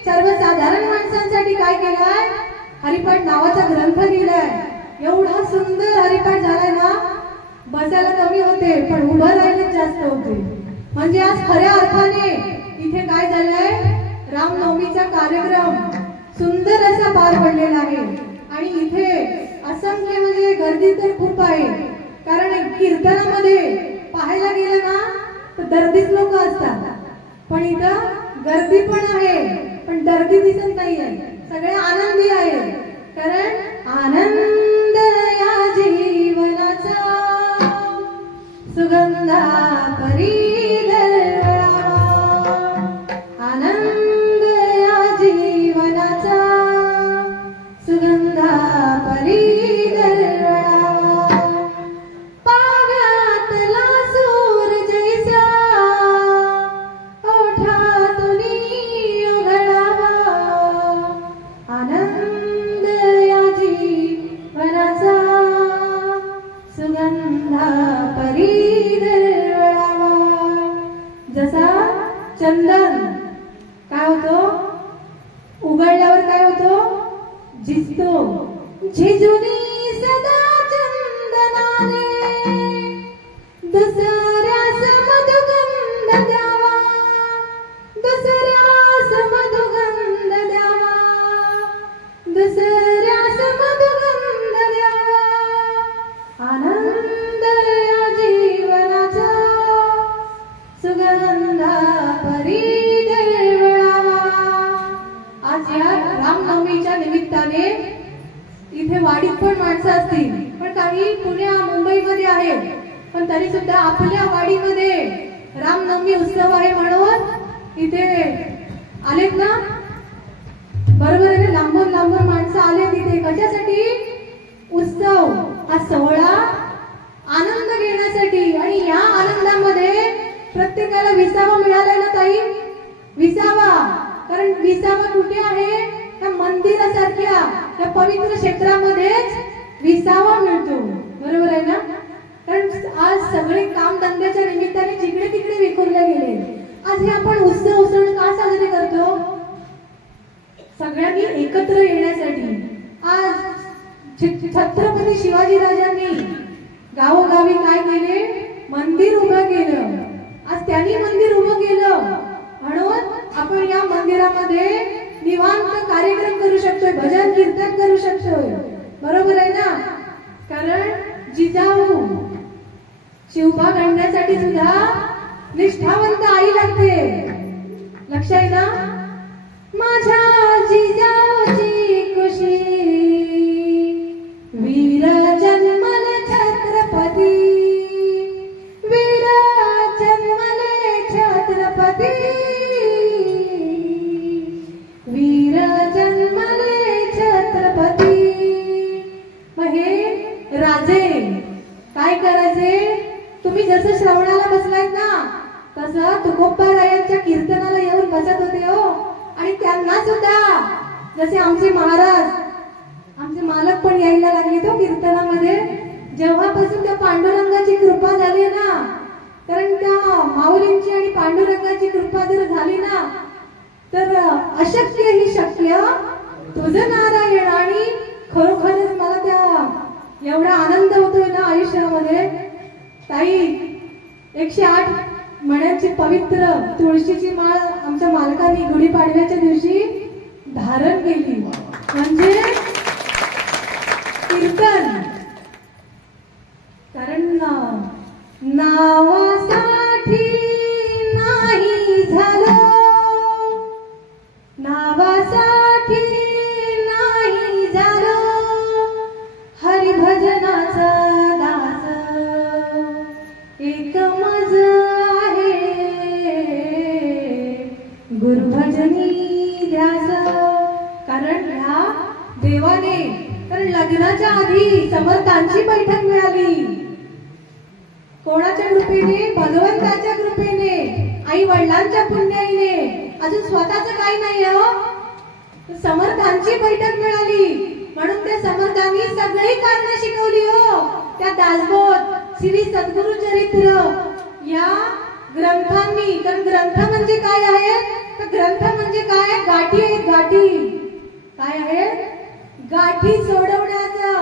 सर्वसाधारण माणसांसाठी काय केलाय, हरिपाठ नावाचा ग्रंथ लिहिलाय. एवढा सुंदर हरिपाठ झालाय ना, बसायला कमी होते पण उभं राहिले जास्त होते. म्हणजे आज खऱ्या अर्थाने इथे काय झालंय, रामनवमीचा कार्यक्रम सुंदर असा पार पडलेला आहे. आणि इथे असंख्य म्हणजे गर्दी तर खूप आहे. कारण कीर्तनामध्ये पाहायला गेलं ना तर दर्दीच लोक असतात, पण इथं गर्दी पण आहे पण दर्दी दिसत नाहीये, सगळे आनंदी आहे. कारण आनंद या जीवनाचा सुगंधा परी दरवळावा, आनंद या जीवनाचा सुगंधा परी दरवळावा. पाव्यातला सूर जैसा ओठातून उघडावा, आनंद या जीवनाचा सुगंधा परी दरवळावा. जसा चंदन काय होतो, उघडल्यावर काय होतो, झिजतो. झिजुनी सदा चंदनाने दुसऱ्यास मधुगंध द्यावा, दुसऱ्यास मधुगंध द्यावा, दुसऱ्यास मधुगंध द्यावा. आनंद या जीवनाचा सुगंधा परी दरवळावा. आज या रामनवमीच्या निमित्ताने इथे वाडीत पण माणसं असतील, पण काही पुण्या मुंबईमध्ये आहेत, पण तरी सुद्धा आपल्या वाडीमध्ये रामनवमी उत्सव आहे म्हणून इथे आलेत ना. बरोबर आहे ना? लांबून लांबून माणसं आलेत इथे कशासाठी, उत्सव हा सोहळा आनंद घेण्यासाठी. आणि या आनंदामध्ये प्रत्येकाला विसावा मिळालाय ना ताई, विसावा. कारण विसावा कुठे आहे, त्या मंदिरासारख्या त्या पवित्र क्षेत्रामध्येच विसावा मिळतो. बरोबर आहे ना? कारण आज सगळे काम धंद्याच्या निमित्ताने जिकडे तिकडे विखुरले गेले. आज हे आपण उत्सव सण का साजरे करतो, सगळ्यांनी एकत्र येण्यासाठी. आज छत्रपती शिवाजी राजांनी गावोगावी काय केले, मंदिर उभं केलं. आज त्यांनी मंदिर उभं केलं म्हणून आपण या मंदिरामध्ये निवांत कार्यक्रम करू शकतोय, भजन कीर्तन करू शकतोय. बरोबर आहे ना? कारण जिजाऊ शिवबा घडण्यासाठी सुद्धा निष्ठावंत आई लागते. लक्ष आहे ना? माझ्या जिजाऊची कुशी वीर जन्मले छत्रपती, वीर जन्मले छत्रपती, वीर जन्मले छत्रपती. मग हे राजे काय करायचे? तुम्ही जसं श्रवणाला बसलायत ना तसं तुकोबारायांच्या कीर्तनाला येऊन बसत होते हो. आणि त्यांना सुद्धा जसे आमचे महाराज, आमचे मालक पण यायला लागले तो कीर्तनामध्ये. जेव्हापासून त्या पांडुरंगाची कृपा झाली ना, कारण त्या माऊलींची आणि पांडुरंगाची कृपा जर झाली ना तर अशक्य ही शक्य तुझं नारायण. आणि खरोखरच मला त्या एवढा आनंद होतोय ना आयुष्यामध्ये. ताई 108 मण्याची पवित्र तुळशीची माळ आमच्या मालकांनी गुढीपाडव्याच्या दिवशी धारण केली. म्हणजे कीर्तन. कारण नावासाठी नाही झालो, नावासाठी नाही झालो हरिभजनाचा दास. एक मज आहे गुरुभजनी ध्यास. कारण ह्या देवाने, कारण लग्नाच्या आधी समर्थांची बैठक मिळाली. कोणाच्या कृपेने? भगवंताच्या कृपेने, आई वडिलांच्या पुण्याईने. अजून स्वतःच काही नाही हो. समर्थांची बैठक मिळाली म्हणून त्या समर्थांनी सगळी कारणं शिकवली हो. त्या दासबोध, श्री सद्गुरु चरित्र या ग्रंथांनी. कारण ग्रंथ म्हणजे काय आहे? तर ग्रंथ म्हणजे काय? गाठी आहेत, गाठी. काय आहे? गाठी सोडवण्याचं.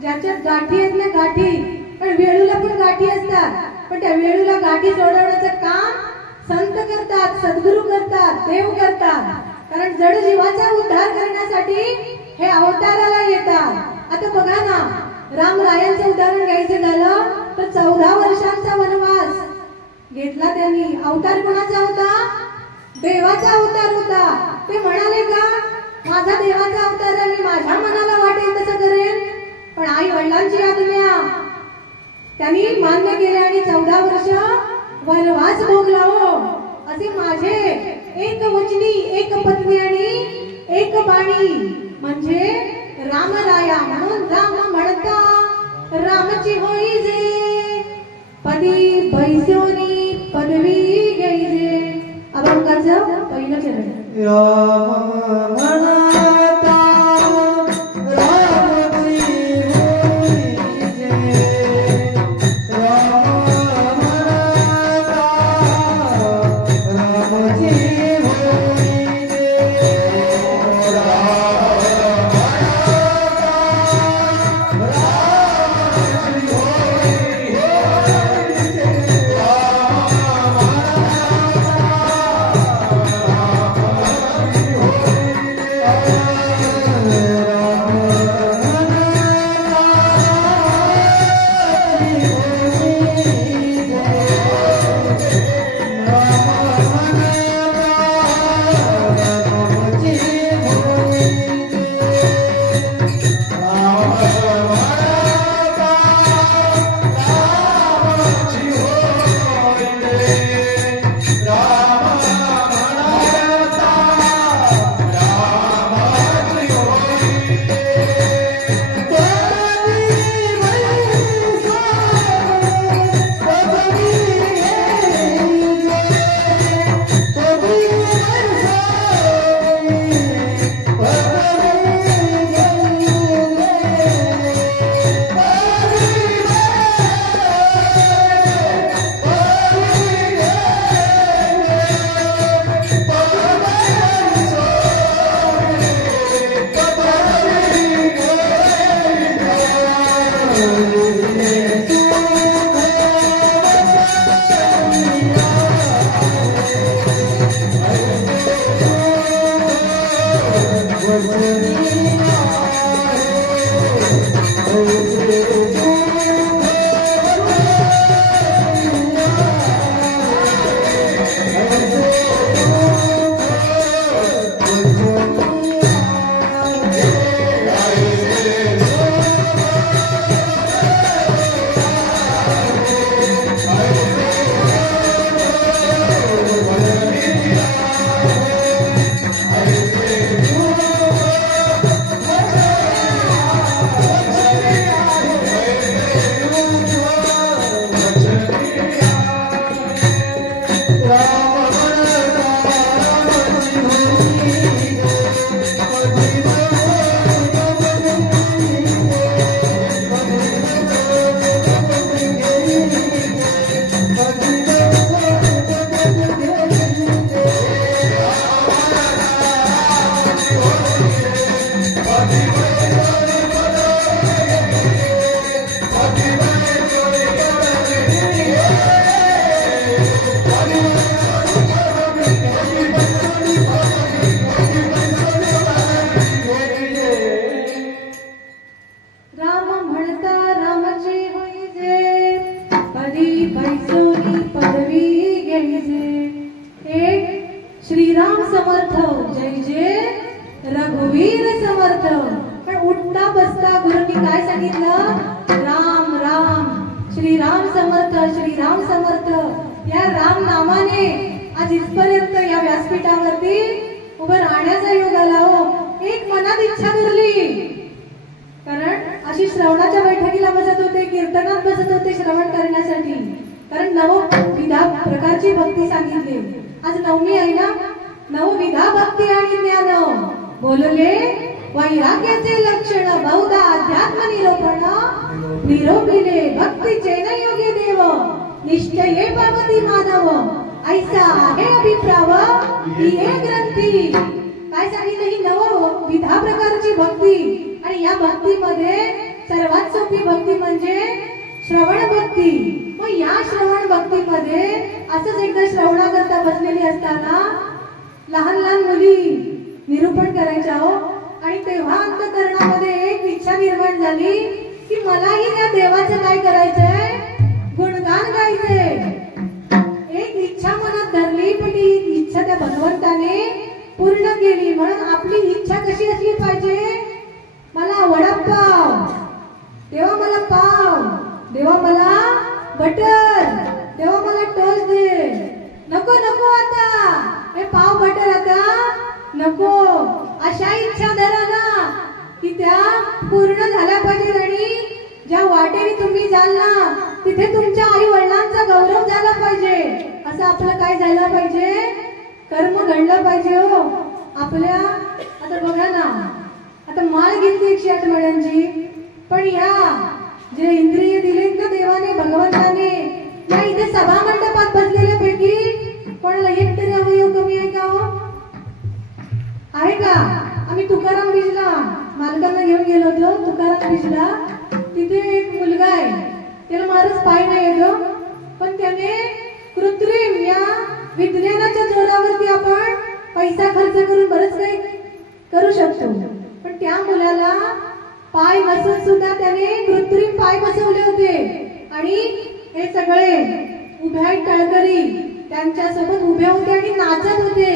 ज्याच्यात गाठी आहेत ना, गाठी. पण वेळूला पण गाठी असतात, पण त्या वेळूला गाठी सोडवण्याचं काम संत करतात, सद्गुरु करतात, देव करतात. कारण जड जीवाचा उद्धार करण्यासाठी हे अवताराला येतात. आता बघा ना, रामरायांचं उदाहरण घ्यायचं झालं तर 14 वर्षांचा वनवास घेतला त्यांनी. अवतार कोणाचा होता? देवाचा अवतार होता. ते म्हणाले का माझा देवाचा अवतार आहे, मी माझ्या मनाला वाटेल तसं करेन. पण आई वडिलांची आज्ञा त्यांनी मान्य केले आणि 14 वर्ष वनवास भोगला हो. असे माझे एक वचनी, एक पत्नी आणि एक बाणी म्हणजे रामराया. म्हणून राम म्हणता रामची होई जे, पदी बैसोनी पदवी घ्यायचे. अभंगाचं पहिलं चरण. राम म्हणता रामची होई जे, राम म्हणता रामची होई जे, श्रीराम समर्थ, जय जय रघुवीर समर्थ. पण उठता बसता गुरुंनी काय सांगितलं? राम राम, श्रीराम समर्थ, श्रीराम समर्थ. या राम नामाने आज इथपर्यंत या व्यासपीठावरती उभं राहण्याचा योग आला हो. एक मनात इच्छा धरली, कारण अशी श्रवणाच्या बैठकीला बसत होते, कीर्तनात बसत होते श्रवण करण्यासाठी. कारण नवविधा प्रकारची भक्ती सांगितली. आज नवमी आहे ना, नवविधा भक्ती आणि ज्ञान बोलले वैराग्याचे लक्षण, बहुधा अध्यात्म निरोपण निरोपिले भक्तीचे न योगे देव, निश्चये पावती मानव, ऐसा आहे अभिप्राव ही ग्रंथी. काय सांगितलं? ही नवविधा प्रकारची भक्ती. आणि या भक्तीमध्ये सर्वात सोपी भक्ती म्हणजे श्रवण भक्ती. मग या श्रवण भक्तीमध्ये असंच एकदा श्रवणाकरता बसलेली असताना लहान लहान मुली निरूपण करायच्या हो. आणि तेव्हा अंतःकरणामध्ये एक इच्छा निर्माण झाली की मलाही त्या देवाचं काय करायचंय? गुणगान गायचंय. एक इच्छा मनात धरली, पण ती इच्छा त्या भगवंताने पूर्ण केली. म्हणून आपली इच्छा कशी असली पाहिजे? मला वडापाव, देवा मला पाव, देवा मला बटर, देवा मला टोस्ट दे. नको नको आता हे पाव बटर आता नको. अशा इच्छा धरा ना की त्या पूर्ण झाल्या पाहिजे. आणि ज्या वाटेने तुम्ही जाल ना तिथे तुमच्या आई वडिलांचा गौरव झाला पाहिजे. असं आपलं काय झालं पाहिजे? कर्म घडलं पाहिजे हो आपल्या. आता बघा ना, आता माळ घेतली 108 मड्यांची, पण या जे इंद्रिय दिलेत ना देवाने भगवंताने, या इथे सभा मंडपात बसलेल्यापैकी कोणाला एक तरी अवयव कमी आहे का हो? आहे का? आम्ही तुकाराम बीजला मालकांना घेऊन गेलो होतो. तुकाराम बीजला तिथे एक मुलगा आहे, त्याला मारच पाय नाही येतो, पण त्याने कृत्रिम या विज्ञानाच्या जोरावरती आपण पैसा खर्च करून बरंच काही करू शकतो. पण त्या मुलाला पाय नसून सुद्धा त्याने कृत्रिम पाय बसवले होते. आणि हे सगळे उभ्या टळकरी त्यांच्या सोबत उभे होते आणि नाचत होते.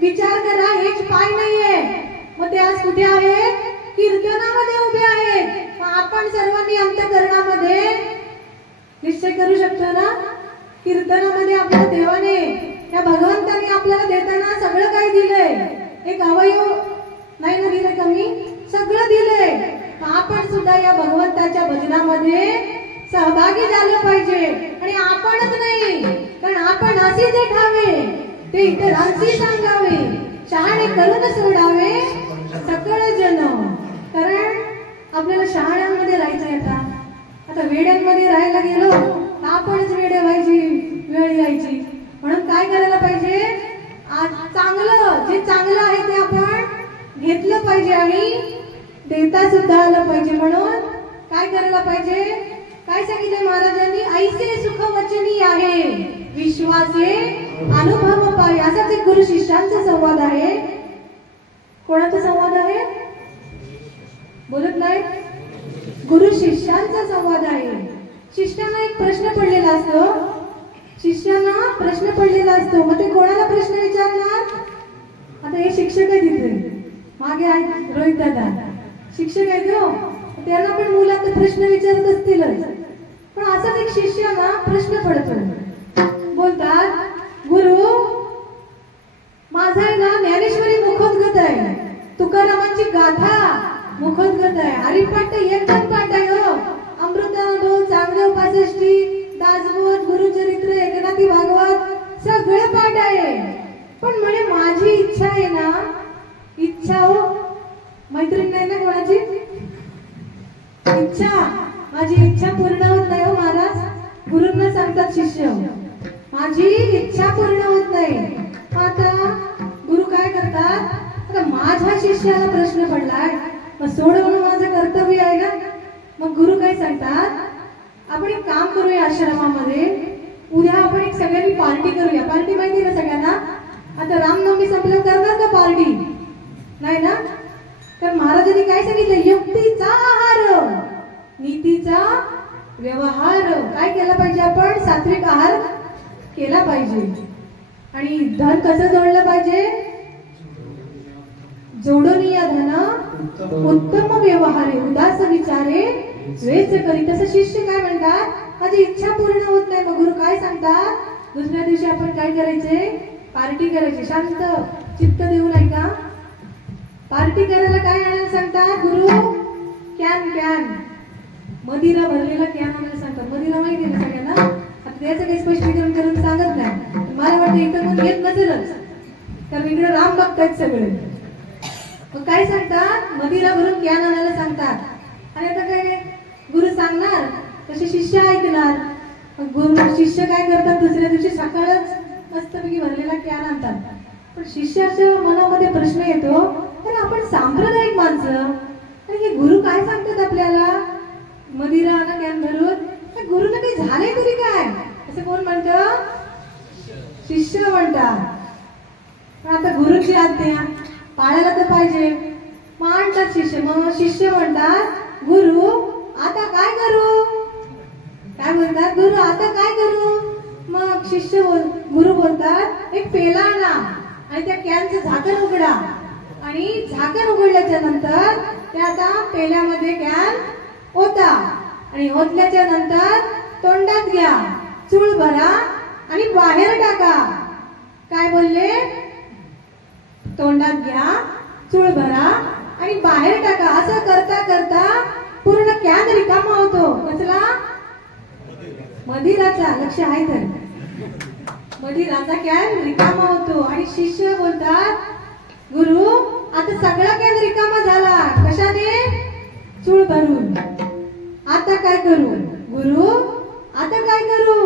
विचार करा, हेच पाय नाहीये, मग ते आज कुठे आहेत? कीर्तनामध्ये उभे आहेत. आपण सर्वांनी अंतःकरणामध्ये निश्चय करू शकतो ना, कीर्तनामध्ये आपल्या देवाने, या भगवंताने आपल्याला देताना सगळं काही दिलंय. एक अवयव नाही ना दिलं कमी, सगळं दिलंय. आपण सुद्धा या भगवंताच्या भजनामध्ये सहभागी झालं पाहिजे. आणि आपणच नाही, कारण आपण असे जे ठावे ते इतरांशी सांगावे, शहाणे करून सोडावे सकळ जन. कारण आपल्याला शहाण्यांमध्ये राहायचंय. आता वेड्यांमध्ये राहायला गेलो तर आपणच वेडे व्हायची वेळ यायची. म्हणून काय करायला पाहिजे? आज चांगलं, जे चांगलं आहे ते आपण घेतलं पाहिजे आणि देता सुद्धा आलं पाहिजे. म्हणून काय करायला पाहिजे? काय सांगितलंय महाराजांनी? ऐसे सुख वचनी आहे विश्वासे अनुभव पाय. असाच एक गुरु शिष्यांचा संवाद आहे. कोणाचा संवाद आहे? बोलत नाही. गुरु शिष्यांचा संवाद आहे. शिष्याना एक प्रश्न पडलेला असतो. शिष्याना प्रश्न पडलेला असतो. मग ते कोणाला प्रश्न विचारणार? आता हे शिक्षक आहे तिथे मागे आहेत, रोहित दादा शिक्षक आहेत हो, त्यांना पण मुलांना प्रश्न विचारत असतीलच. पण असाच एक शिष्याना प्रश्न पडतो. बोलतात, गुरु माझा आहे ना ज्ञानेश्वरी मुखोद्गत आहे, तुकारामांची गाथा मुखोद्गत आहे, हरिपाठ एकदम पाठ आहे हो, अमृतानुभव, चांगदेव 65, दासबोध, गुरुचरित्र, एकनाथी भागवत सगळं पाठ आहे. पण म्हणे माझी इच्छा आहे ना, इच्छा हो मैत्रीण नाही ना कोणाची इच्छा, माझी इच्छा पूर्ण होत नाही हो महाराज. गुरुंना सांगतात शिष्य, माझी इच्छा पूर्ण होत नाही. आता गुरु काय करतात? आता माझ्या शिष्याला प्रश्न पडलाय, मग सोडवणं माझं कर्तव्य आहे ना. मग गुरु काय सांगतात? आपण एक काम करूया आश्रमामध्ये, उद्या आपण एक सगळ्यांनी पार्टी करूया. पार्टी माहिती ना सगळ्यांना? आता रामनवमी संपल्यावर करणार का पार्टी? नाही ना. तर महाराजांनी काय सांगितलं? युक्तीचा आहार, नीतीचा व्यवहार. काय केला पाहिजे? आपण सात्विक आहार केला पाहिजे. आणि धन कसं जोडलं पाहिजे? जोडोनिया धन उत्तम व्यवहारे उदास विचारे द्वेष करी. तसं शिष्य काय म्हणतात, माझी इच्छा पूर्ण होत नाही. मग गुरु काय सांगतात, दुसऱ्या दिवशी आपण काय करायचे, पार्टी करायची. शांत चित्त देऊ नाही का? पार्टी करायला काय आणायला सांगतात गुरु? कॅन कॅन मदिरा भरलेला कॅन आणायला सांगतात. मदिरा माहिती आहे सगळ्यांना, आता त्याचं काही स्पष्टीकरण करून सांगत नाही. मला वाटतं इथं कोण येत नसेलच, कारण इकडे राम बघतायत सगळे. मग काय सांगतात, मदिरा भरून कॅन आणायला सांगतात. आणि आता काय गुरु सांगणार तसे शिष्य ऐकणार. मग गुरु शिष्य काय करतात, दुसऱ्या दिवशी सकाळच मस्तपैकी भरलेला कॅन आणतात. पण शिष्याच्या मनामध्ये प्रश्न येतो, अरे आपण सांप्रदायिक माणसं आणि हे गुरु काय सांगतात आपल्याला, मदिरा आणा कॅन भरून. गुरुनं काही झालंय तरी काय, असं कोण म्हणतं, शिष्य म्हणतात. पण आता गुरुची आज्ञा पाळायला तर पाहिजे. मग आणतात शिष्य. मग शिष्य म्हणतात गुरु आता काय करू, काय म्हणतात गुरु आता काय करू. मग शिष्य गुरु बोलतात एक पेला आणा आणि त्या कॅनचं झाकण उघडा. आणि झाकण उघडल्याच्या नंतर त्या आता पेल्यामध्ये कॅन ओता आणि ओतल्याच्या नंतर तोंडात घ्या, चूळ भरा आणि बाहेर टाका. काय बोलले, तोंडात घ्या, चूळ भरा आणि बाहेर टाका. असं करता करता पूर्ण कॅन रिकामा होतो. कसला, मदिराचा. लक्ष आहे तर, मदिराचा कॅन रिकामा होतो. आणि शिष्य बोलतात गुरु आता सगळा कॅन रिकामा झाला, कशाने, चूळ भरून. आता काय करू गुरु, आता काय करू.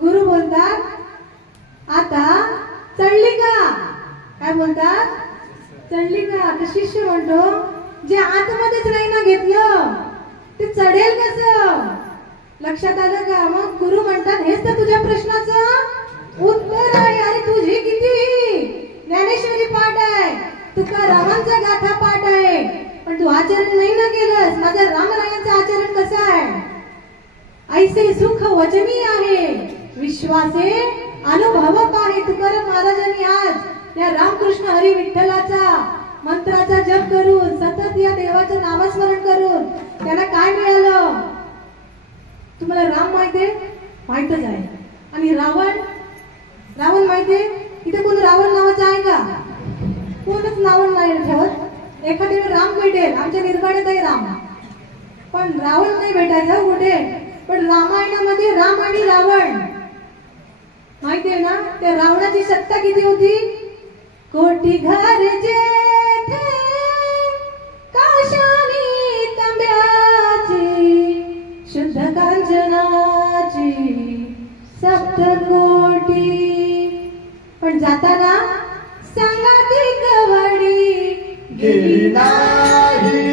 गुरु बोलतात आता चढली का, काय बोलतात, चढली का. तर शिष्य म्हणतो जे आतमध्येच नाही ना घेतलं ते चढेल कसं. लक्षात आलं का. मग गुरु म्हणतात हेच तर तुझ्या प्रश्नाचं उत्तर आहे. अरे तुझी किती ज्ञानेश्वरी पाठ आहे, तुकारामांचा गाथा पाठ आहे, पण तू आचरण नाही ना केलंस. माझ्या रामरायांचं आचरण कसं आहे, ऐसे सुख वचनी आहे विश्वासे अनुभव पाहे. तुकाराम महाराजांनी आज या रामकृष्ण हरी विठ्ठलाचा मंत्राचा जप करून सतत या देवाचं नामस्मरण करून त्याला काय मिळालं. तुम्हाला राम माहितीये, माहितच आहे. आणि रावण, रावण माहितीये, इथे कोण रावण नावाचं आहे का, कोणच नाव नाही ठेवत. एखाद्या वेळी राम भेटेल, आमच्या निर्माणात आहे राम, पण रावण नाही भेटायचं कुठे. पण रामायणामध्ये राम आणि रावण माहितीये ना. त्या रावणाची सत्ता किती होती, कोटी घर जेथे काशानी तांब्याची शुद्ध कांचनाची सप्तकोटी. पण जाताना सांगाती कवडी गेली नाही.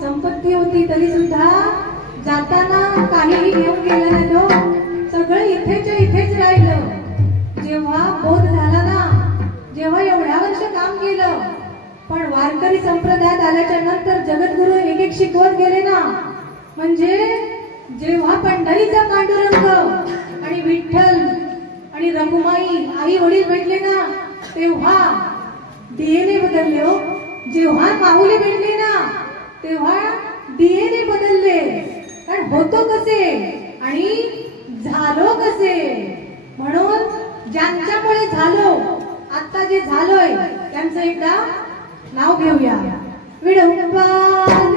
संपत्ती होती तरी सुद्धा जाताना काहीही घेऊन गेला नाही. तो सगळं इथेच्या इथेच राहिलं. जेव्हा बोध झाला ना, जेव्हा एवढ्या वर्ष काम केलं, पण वारकरी संप्रदायात आल्याच्या नंतर जगद्गुरु एक एक शिकवत गेले ना. म्हणजे जेव्हा पंढरीचा पांडुरंग आणि विठ्ठल आणि रखुमाई आई वडील भेटले ना, तेव्हा डीएनए बदलले हो. जेव्हा माहुली भेटली ना तेव्हा डीएनए बदलले. कारण होतो कसे आणि झालो कसे. म्हणून ज्यांच्यामुळे झालो आता जे झालोय त्यांचं एकदा नाव घेऊया. विडोबाल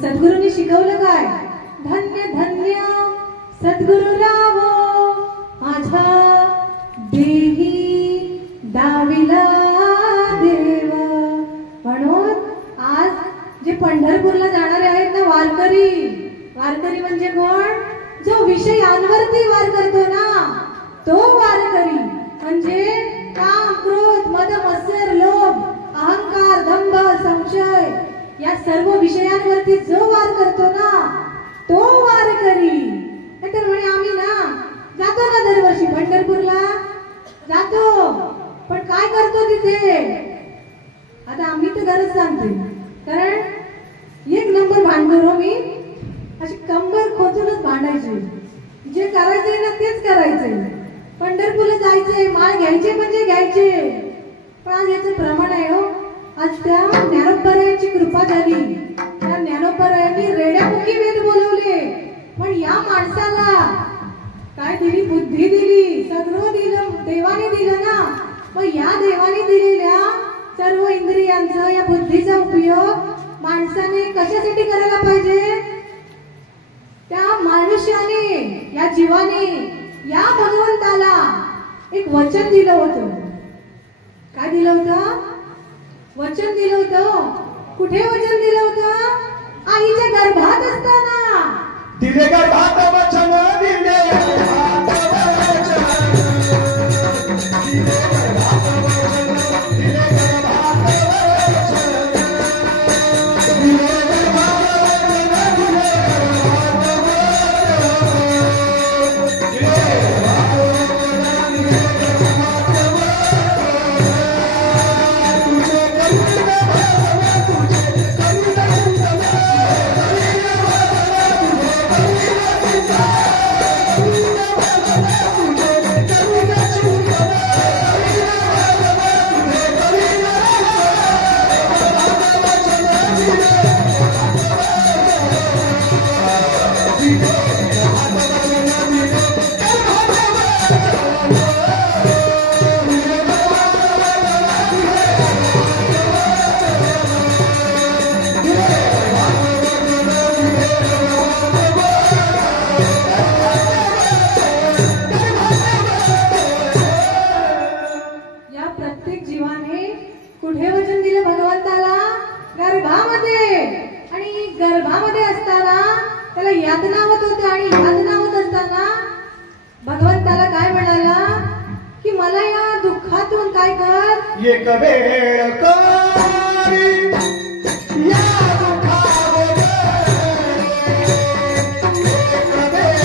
सद्गुरूंनी शिकवलं काय? धन्य धन्य सद्गुरुराव माझा देही दाविला देव. म्हणून आज जे पंढरपूरला जाणारे आहेत ना वारकरी, वारकरी म्हणजे कोण? जो विषयांवरती वार करतो ना तो वारकरी. म्हणजे काम क्रोध मद मत्सर लोभ अहंकार दंभ संशय या सर्व विषयांवरती जो वार करतो ना तो वारकरी. तर म्हणे आम्ही ना जातो ना दरवर्षी पंढरपूरला जातो, पण काय करतो तिथे? आता आम्ही तर गरज सांगते, कारण एक नंबर भांडणार हो मी. अशी कंबर खोचूनच भांडायची. जे करायचंय ना तेच करायचंय. पंढरपूरला जायचंय, माळ घ्यायचे म्हणजे घ्यायचे. पण आज याचं प्रमाण आहे हो. आज त्या ज्ञानोबरायांची कृपा झाली. त्या ज्ञानोबरायांनी रेड्यामुखी वेद बोलवले. पण या माणसाला काय दिली? बुद्धी दिली, सगळं दिलं, देवाने दिलं ना. मग या देवाने दिलेल्या सर्व इंद्रियांचा, या बुद्धीचा उपयोग माणसाने कशासाठी करायला पाहिजे? त्या मनुष्याने, या जीवाने, या भगवंताला एक वचन दिलं होतं. काय दिलं होतं? वचन दिलं होतं. कुठे वचन दिलं होतं? आईच्या गर्भात असताना. दिले गर्भात वचन, दिले गर्भात वचन, दिले गर्भात वचन, दिले गर्भात वचन, दिले गर्भात कुठे वचन दिलं भगवंताला? गर्भामध्ये. आणि गर्भामध्ये असताना त्याला यातना होत होत्या. आणि यातना होत असताना भगवंताला काय म्हणाला की मला या दुःखातून काय कर? एक वेळ करी या दुःखावर, एक वेळ करी या दुःखावर,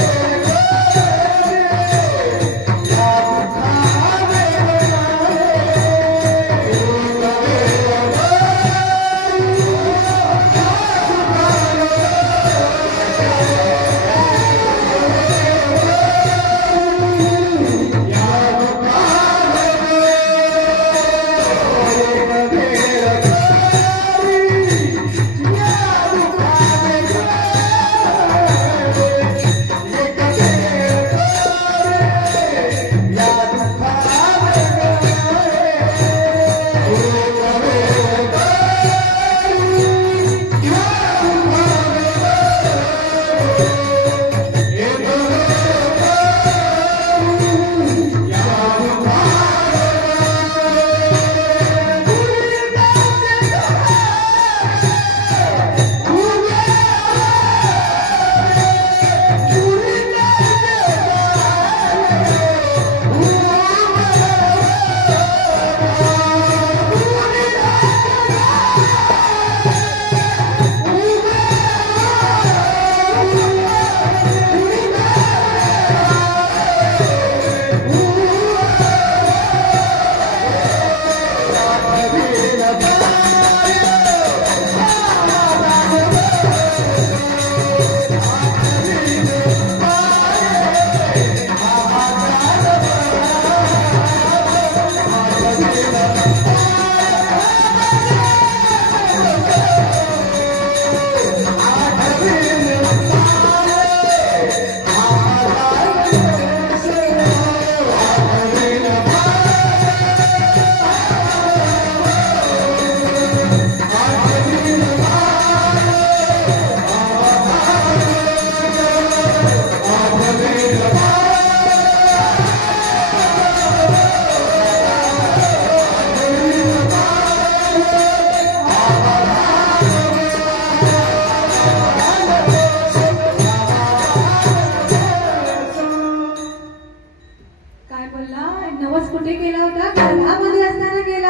नवस कुठे केला होता? गर्भामध्ये असताना केला.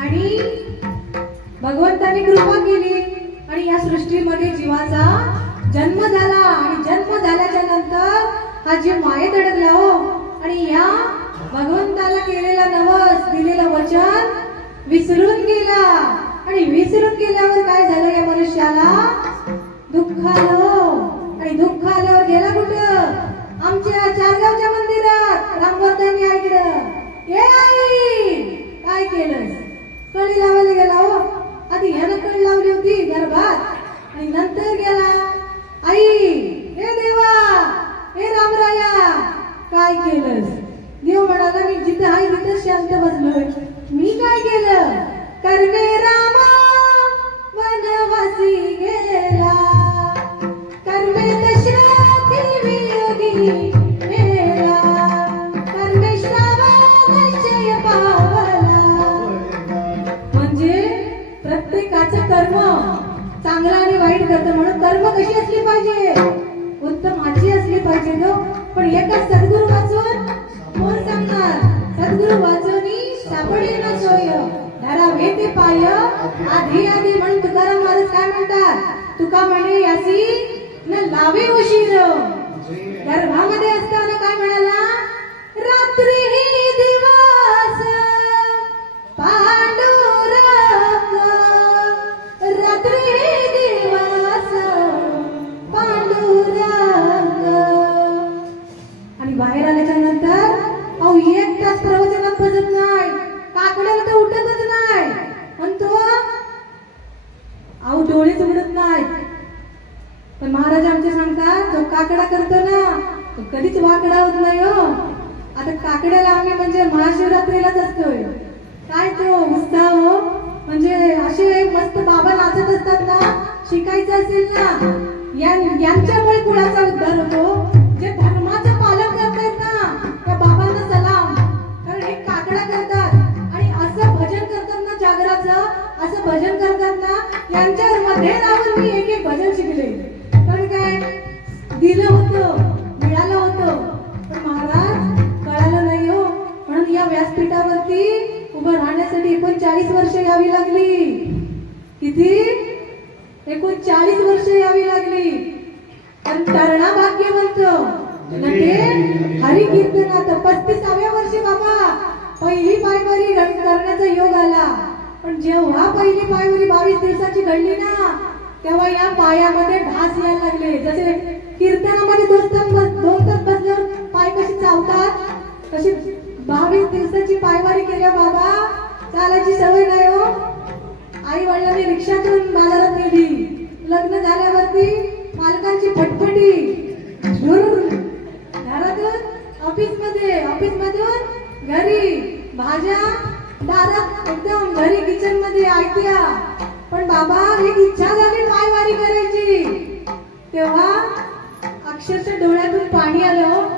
आणि भगवंताने कृपा केली आणि या सृष्टीमध्ये जीवाचा जन्म झाला. आणि जन्म झाल्याच्या नंतर हा जीव मायेत अडकला हो. आणि या भगवंताला केलेला नवस, दिलेलं वचन विसरून गेला. आणि विसरून गेल्यावर काय झालं या मनुष्याला? दुःख आलं आणि दुःख आल्यावर गेला कुठं? आमच्या चारगावच्या मंदिरात रामवर्धन या इकडं. ए आई काय केलंस? कळी लावायला गेला हो. आधी ह्यानं कळी लावली होती गर्भात आणि नंतर गेला. आई हे देवा हे रामराया काय केलंस? देव म्हणाला मी जिथं आहे तिथं शांत बसलोय. मी काय केलं? कर्मे रामा वनवासी गेला, कर्मे दशरथी वियोगी मेला, कर्मे श्रावण निश्चय पावला. म्हणजे प्रत्येकाचं कर्म चांगलं आणि वाईट करतं. म्हणून कर्म कशी असली पाहिजे? उत्तमाची असली पाहिजे नो. पण एका सद्गुरू वाचून कोण सांगणार? सद्गुरू वाचूनी सापडे ना सोय, धरावे ते पाय आधी आधी. म्हणून तुकाराम महाराज काय म्हणतात? तुका म्हणे यासी न लावे उशीर. गर्भामध्ये असताना काय म्हणाला? रात्री ही दिवस पांडुरंग, रात्री ही दिवस पांडुरंग. आणि बाहेर आल्याच्या नंतर अहो 1 तास प्रवचनात बसत नाही, काकड्याला तर उठतच नाही. म्हणतो अहो डोळेच उघडत नाही. पण महाराज आमचे सांगतात जो काकडा करतो ना तो कधीच वाकडा होत नाही हो. आता काकड्याला आम्ही म्हणजे महाशिवरात्रीलाच असतोय. काय तो उत्साह हो. म्हणजे असे मस्त बाबा नाचत असतात ना. शिकायचं असेल ना यांच्यामुळे कुळाचा उद्धार होतो. जे धर्माचं पालन करतायत ना त्या बाबांना सलाम. कारण हे काकडा करतात आणि असं भजन करतात ना जागराचं, असं भजन करतात ना. यांच्या मध्ये राहून मी एक भजन शिकले. कारण काय दिलं होतं मिळालं होतं पण महाराज कळालं नाही हो. म्हणून या व्यासपीठावरती उभं राहण्यासाठी 39 वर्ष यावी लागली. किती? 39 वर्ष यावी लागली. पण तरणा भाग्यवंत ते हरी कीर्तनात 35व्या वर्षी बाबा पहिली पायवारी करण्याचा योग आला. पण जेव्हा पहिली पायवारी 22 दिवसाची घडली ना तेव्हा या पायामध्ये ढास यायला लागले. जसे कीर्तनामध्ये 2 तास बसल्यावर पाय कशी चावतात तशी 22 दिवसाची पायवारी केल्या बाबा चालायची सवय नाही हो. आई वडिलांनी रिक्षातून बाजारात नेली. लग्न झाल्यावरती मालकांची फटफटी, घरातून ऑफिस मधून घरी, भाज्या दारात एकदम घरी किचन मध्ये आयत्या. पण बाबा एक इच्छा झाली पायवारी करायची. तेव्हा अक्षरशः डोळ्यातून पाणी आलं.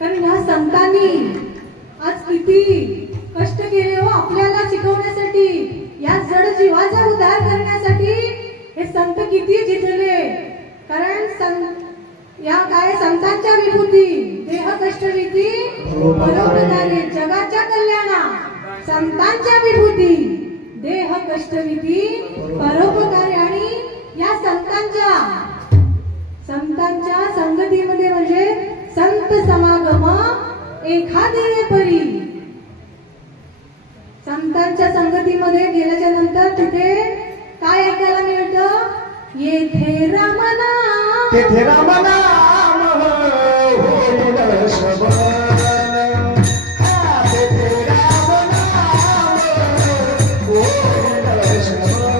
कारण ह्या संतांनी आज किती कष्ट केले हो आपल्याला शिकवण्यासाठी. या जड जीवाचा उद्धार करण्यासाठी हे संत किती झिजले. कारण या काय संतांच्या विभूती देह कष्टविधी परोपकारी जगाच्या कल्याणा. संतांच्या विभूती देह कष्टविधी परोपकारी. आणि या संतांच्या संगतीमध्ये म्हणजे संत समागम एखादे परी. संतांच्या संगतीमध्ये गेल्याच्या नंतर तिथे काय ऐकायला मिळतं? येथे रामनाम, तेथे रामनाम होईल श्रवण. तेथे रामनाम होईल श्रवण.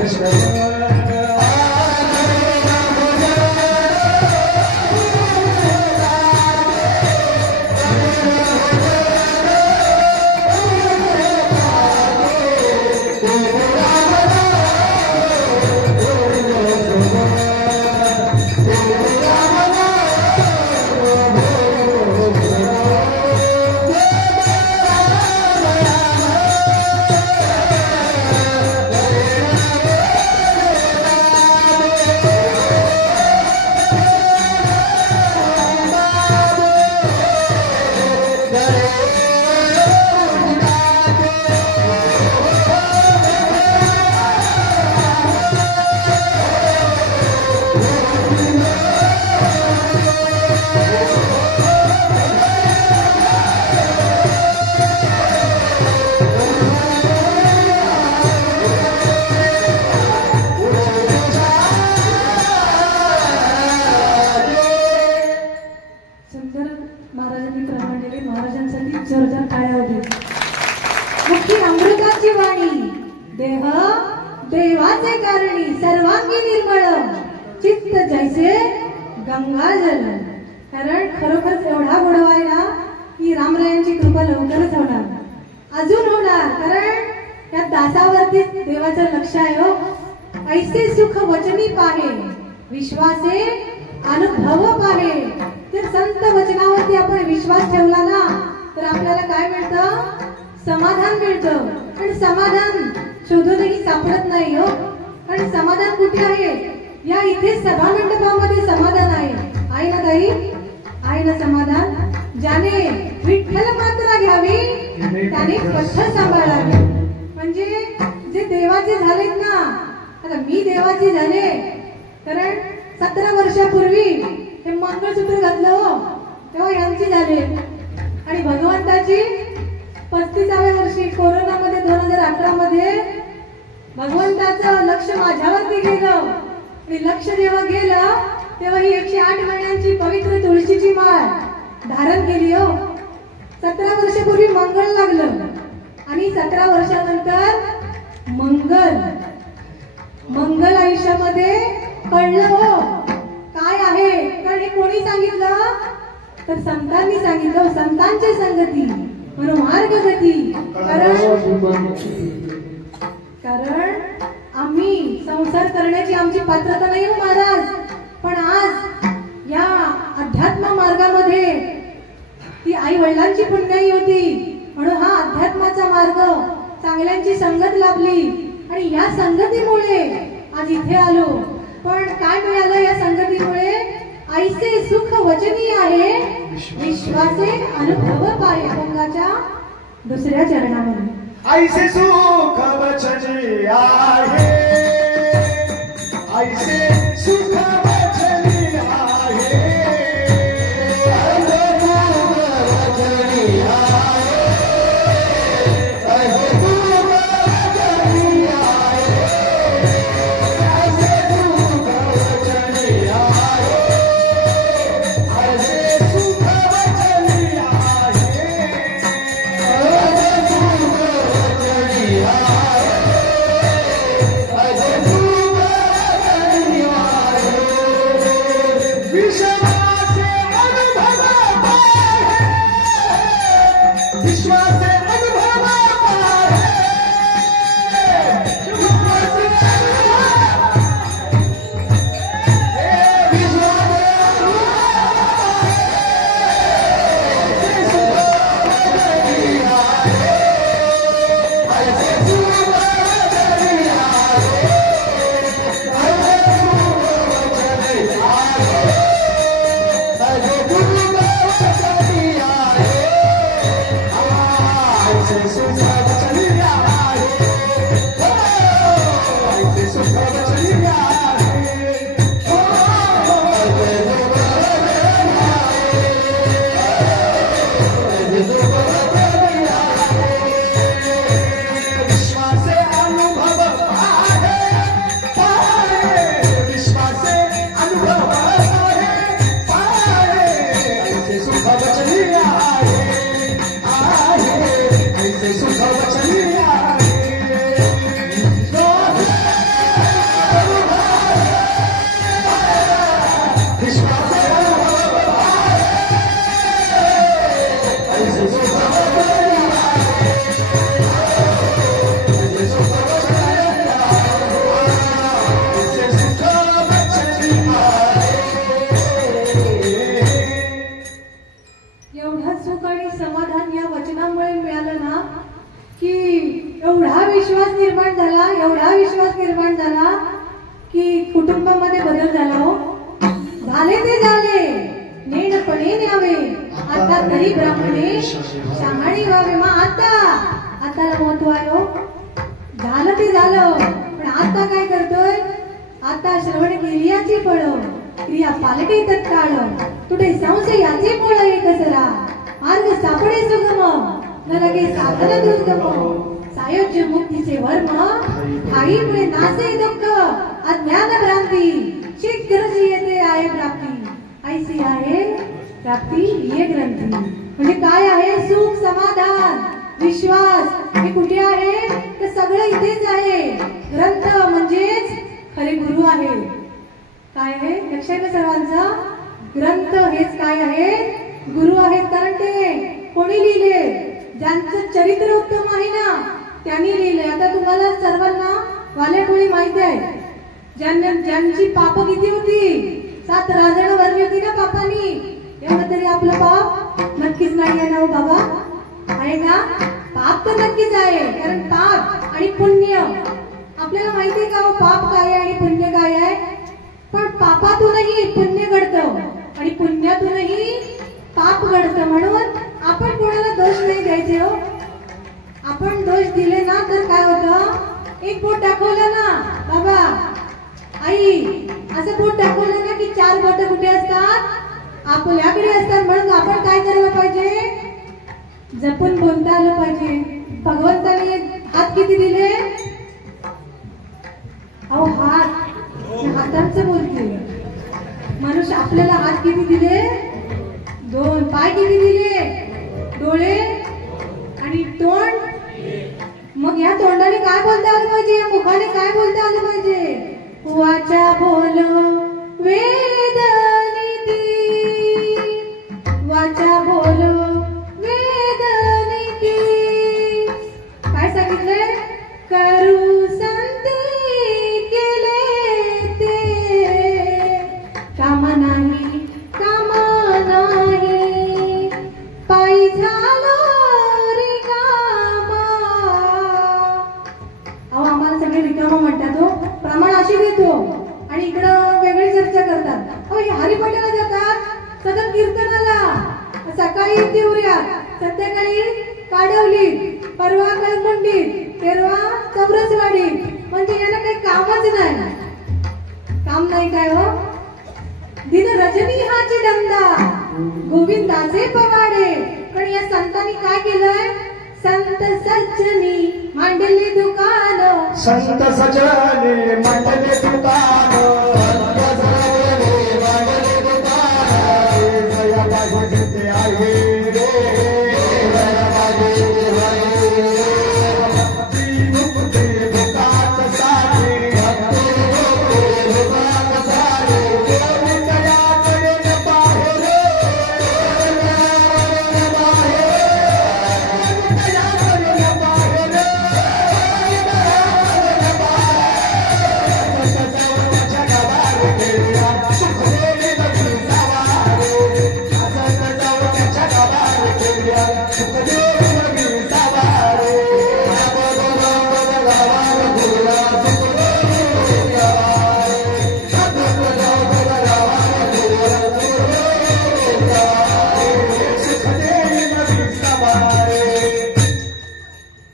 Krishna सुंदर महाराजांनी प्रमाणलेले महाराजांसाठी जोरदार टाळ्या होते. मुखी अमृताची वाणी देह देवाचे कारणी सर्वांगी निर्मळ चित्त जैसे गंगाजल. कारण खरोखरच एवढा गोडवा आहे ना की रामरायांची कृपा लवकरच होणार, अजून होणार. कारण या दासावरती देवाचं लक्ष आहे हो. ऐसे सुख वचनी पाहे विश्वासे अनुभव पाहे. जर संत वचनावरती आपण विश्वास ठेवला ना तर आपल्याला काय मिळतं? समाधान मिळतं. पण समाधान शोधूनही सापडत नाही हो. कारण समाधान कुठे आहे? या इथे सभा मंडपामध्ये समाधान आहे ना ताई? आहे ना समाधान? ज्याने विठ्ठल मात्रा घ्यावी त्याने पठ्ठ सांभाळावे. म्हणजे जे देवाचे झालेत ना, आता मी देवाची झाले. कारण 17 वर्षापूर्वी हे मंगळसूत्र घातलं हो तेव्हा यांची झाले. आणि भगवंताची 35व्या वर्षी कोरोनामध्ये 2018 मध्ये भगवंताचं लक्ष माझ्यावरती गेलं. लक्ष जेव्हा गेलं तेव्हा ही 108 महिन्यांची पवित्र तुळशीची माळ धारण केली हो. 17 वर्षापूर्वी मंगळ लागलं आणि 17 वर्षानंतर मंगल आयुष्यामध्ये कळलं हो काय आहे. कारण हे कोणी सांगितलं? तर संतांनी सांगितलं. संतांची संगती म्हणून मार्ग गती. कारण आम्ही संसार करण्याची आमची पात्रता नाही हो महाराज. पण आज या अध्यात्म मार्गामध्ये ती आई वडिलांची पुण्याई होती म्हणून हा अध्यात्माचा मार्ग, चांगल्यांची संगत लाभली आणि या संगतीमुळे आज इथे आलो. पण काय मिळालं या संगतीमुळे? ऐसे सुख वचनी आहे विश्वासे अनुभव पाहे. अभंगाच्या 2ऱ्या चरणामध्ये ऐसे सुख वचनी आहे, ऐसे सुख वचनी आहे, ऐसे सुख वचनी आहे, ऐसे सुख वचनी आहे, ऐसे सुख वचनी आहे, ऐसे सुख वचनी आहे, कुटुंबामध्ये बदल झाला हो. झाले ते झाले नेणपणे न्यावे आता तरी ब्राह्मणे शहाणी व्हावे. मग आता महत्व आहे हो. झालं ते झालं पण आता काय करतोय? आता श्रवण क्रियाची फळ क्रिया पालटे तत्काळ तुटे संशयाचे मूळ एकसरा मार्ग सापडे सुगम न लगे साधन दुर्गम सायोज्य मुक्तीचे वर्म ठाईमुळे नासे दुःख अज्ञान भ्रांती शीघ्र येते आहे प्राप्ती. ऐसी आहे प्राप्ती ये ग्रंथी. म्हणजे काय आहे? सुख, समाधान, विश्वास हे कुठे आहे? तर सगळं इथेच आहे. ग्रंथ म्हणजेच खरे गुरु आहे. काय आहे? लक्षात आहे सर्वांचा? ग्रंथ हेच काय आहे? गुरु आहेत. कारण ते कोणी लिहिले? ज्यांचं चरित्र उत्तम आहे ना त्यांनी लिहिले. आता तुम्हाला सर्वांना वाल्या कोणी माहिती आहे? ज्यांची पाप किती होती? 7 राजणं भरली होती ना पापानी. एवढं तरी आपलं पाप नक्कीच नाही आहे ना हो बाबा? आहे का? पाप तर नक्कीच आहे. कारण पाप आणि पुण्य आपल्याला माहिती आहे का हो? पाप काय आहे आणि पुण्य काय आहे? पण पापातूनही पुण्य घडतं आणि पुण्यातूनही पाप घडतं. म्हणून आपण कोणाला दोष नाही द्यायचे हो. आपण दोष दिले ना तर काय होतं? एक बोट दाखवलं ना बाबा आई, असं बोट दाखवलं ना की 4 बोट कुठे असतात? आपल्याकडे असतात. म्हणून आपण काय करायला पाहिजे? जपून बोलता आलं पाहिजे. भगवंताने हात किती दिले? अहो हातांचं बोलते. मनुष्य आपल्याला हात किती दिले? 2. पाय किती दिले? डोळे आणि तोंड. मग या तोंडाने काय बोलता आलं पाहिजे? या मुखाने काय बोलता आलं पाहिजे? वाचा बोल वेद नीती, वाचा बोल वेद नीती. काय सांगितलंय? करू संती केले ते, काम नाही काम नाही, पायी झालो रिकामा. अहो आम्हाला सगळे रिकामा म्हणतात हो. प्रमाण अशी देतो आणि इकडं वेगळी चर्चा करतात. अहो हे हरिपाठाला जातात, सतत कीर्तनाला, सकाळी तिवऱ्यात, संध्याकाळी काडवली, परवा कळमुंडी, तेरवा चौरसवाडी. म्हणजे याला काही कामच नाही. काम नाही काय हो? दिन रजनी हाची दमदा, गोविंदाचे पवाडे. पण या संतांनी काय केलंय? संत सज्जनी मांडले दुकान, संत सजने मंडले दुकान, संत सजने मंडले दुकान. जया बाजू घेते आहे रे, जया बाजू घेते आहे रे. भक्ती मुक्ती भुकात सारे, भक्ती मुक्ती भुकात सारे. गोविंद याकडे न पाहे रे, गोविंद याकडे न पाहे रे, गोविंद याकडे न पाहे रे.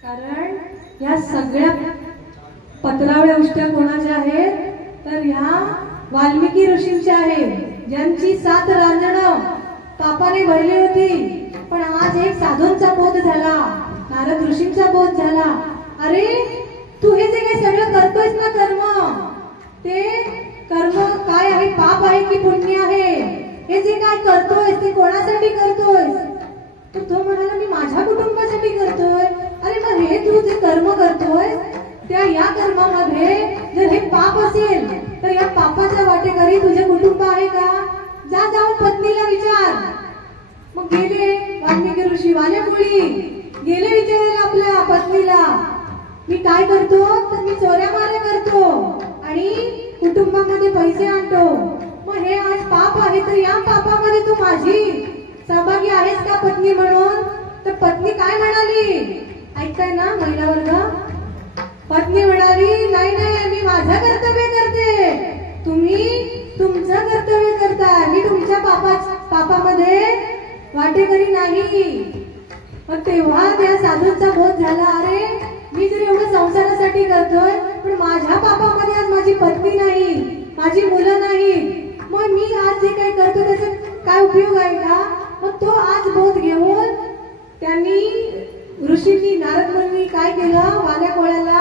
कारण या सगळ्या पत्रावळ्या उष्ट्या कोणाच्या आहेत? तर ह्या वाल्मिकी ऋषींच्या आहेत, ज्यांची 7 रांजणं पापाने भरली होती. पण आज एक साधूंचा बोध झाला, नारद ऋषींचा बोध झाला. अरे तू हे जे काही सगळं करतोयस ना कर्म, ते कर्म काय आहे? पाप आहे की पुण्य आहे? हे जे काय करतोयस ते कोणासाठी करतोयस? तर तो म्हणाला मी माझ्या कुटुंबासाठी करतोय. अरे मग हे तू जे कर्म करतोय त्या या कर्मामध्ये जर हे पाप असेल तर या पापाच्या वाटेकरी तुझे कुटुंब आहे का? जा जाऊन पत्नीला विचार. मग गेले वाल्मिकी ऋषी, वाल्या मुली गेले विचारायला आपल्या पत्नीला, मी काय करतो? तर मी चोऱ्या माऱ्या करतो आणि कुटुंबामध्ये पैसे आणतो. मग हे आज पाप आहे, तर या पापामध्ये तू माझी सहभागी आहेस का पत्नी म्हणून? तर पत्नी काय म्हणाली? ऐकताय ना महिला वर्ग? पत्नी म्हणाली नाही नाही, मी माझं कर्तव्य करते, तुम्ही तुमचं कर्तव्य करताय, मी तुमच्या पापामध्ये वाटेकरी नाही. मग तेव्हा त्या साधूंचा बोध झाला, अरे मी जर एवढं संसारासाठी करतोय पण माझ्या पापामध्ये आज माझी पत्नी नाही, माझी मुलं नाही, मग मी आज जे काही करतो त्याचा काय उपयोग आहे का? मग तो आज बोध घेऊन त्यांनी ऋषींनी, नारद मुनी काय केलं? वाल्या कोळ्याला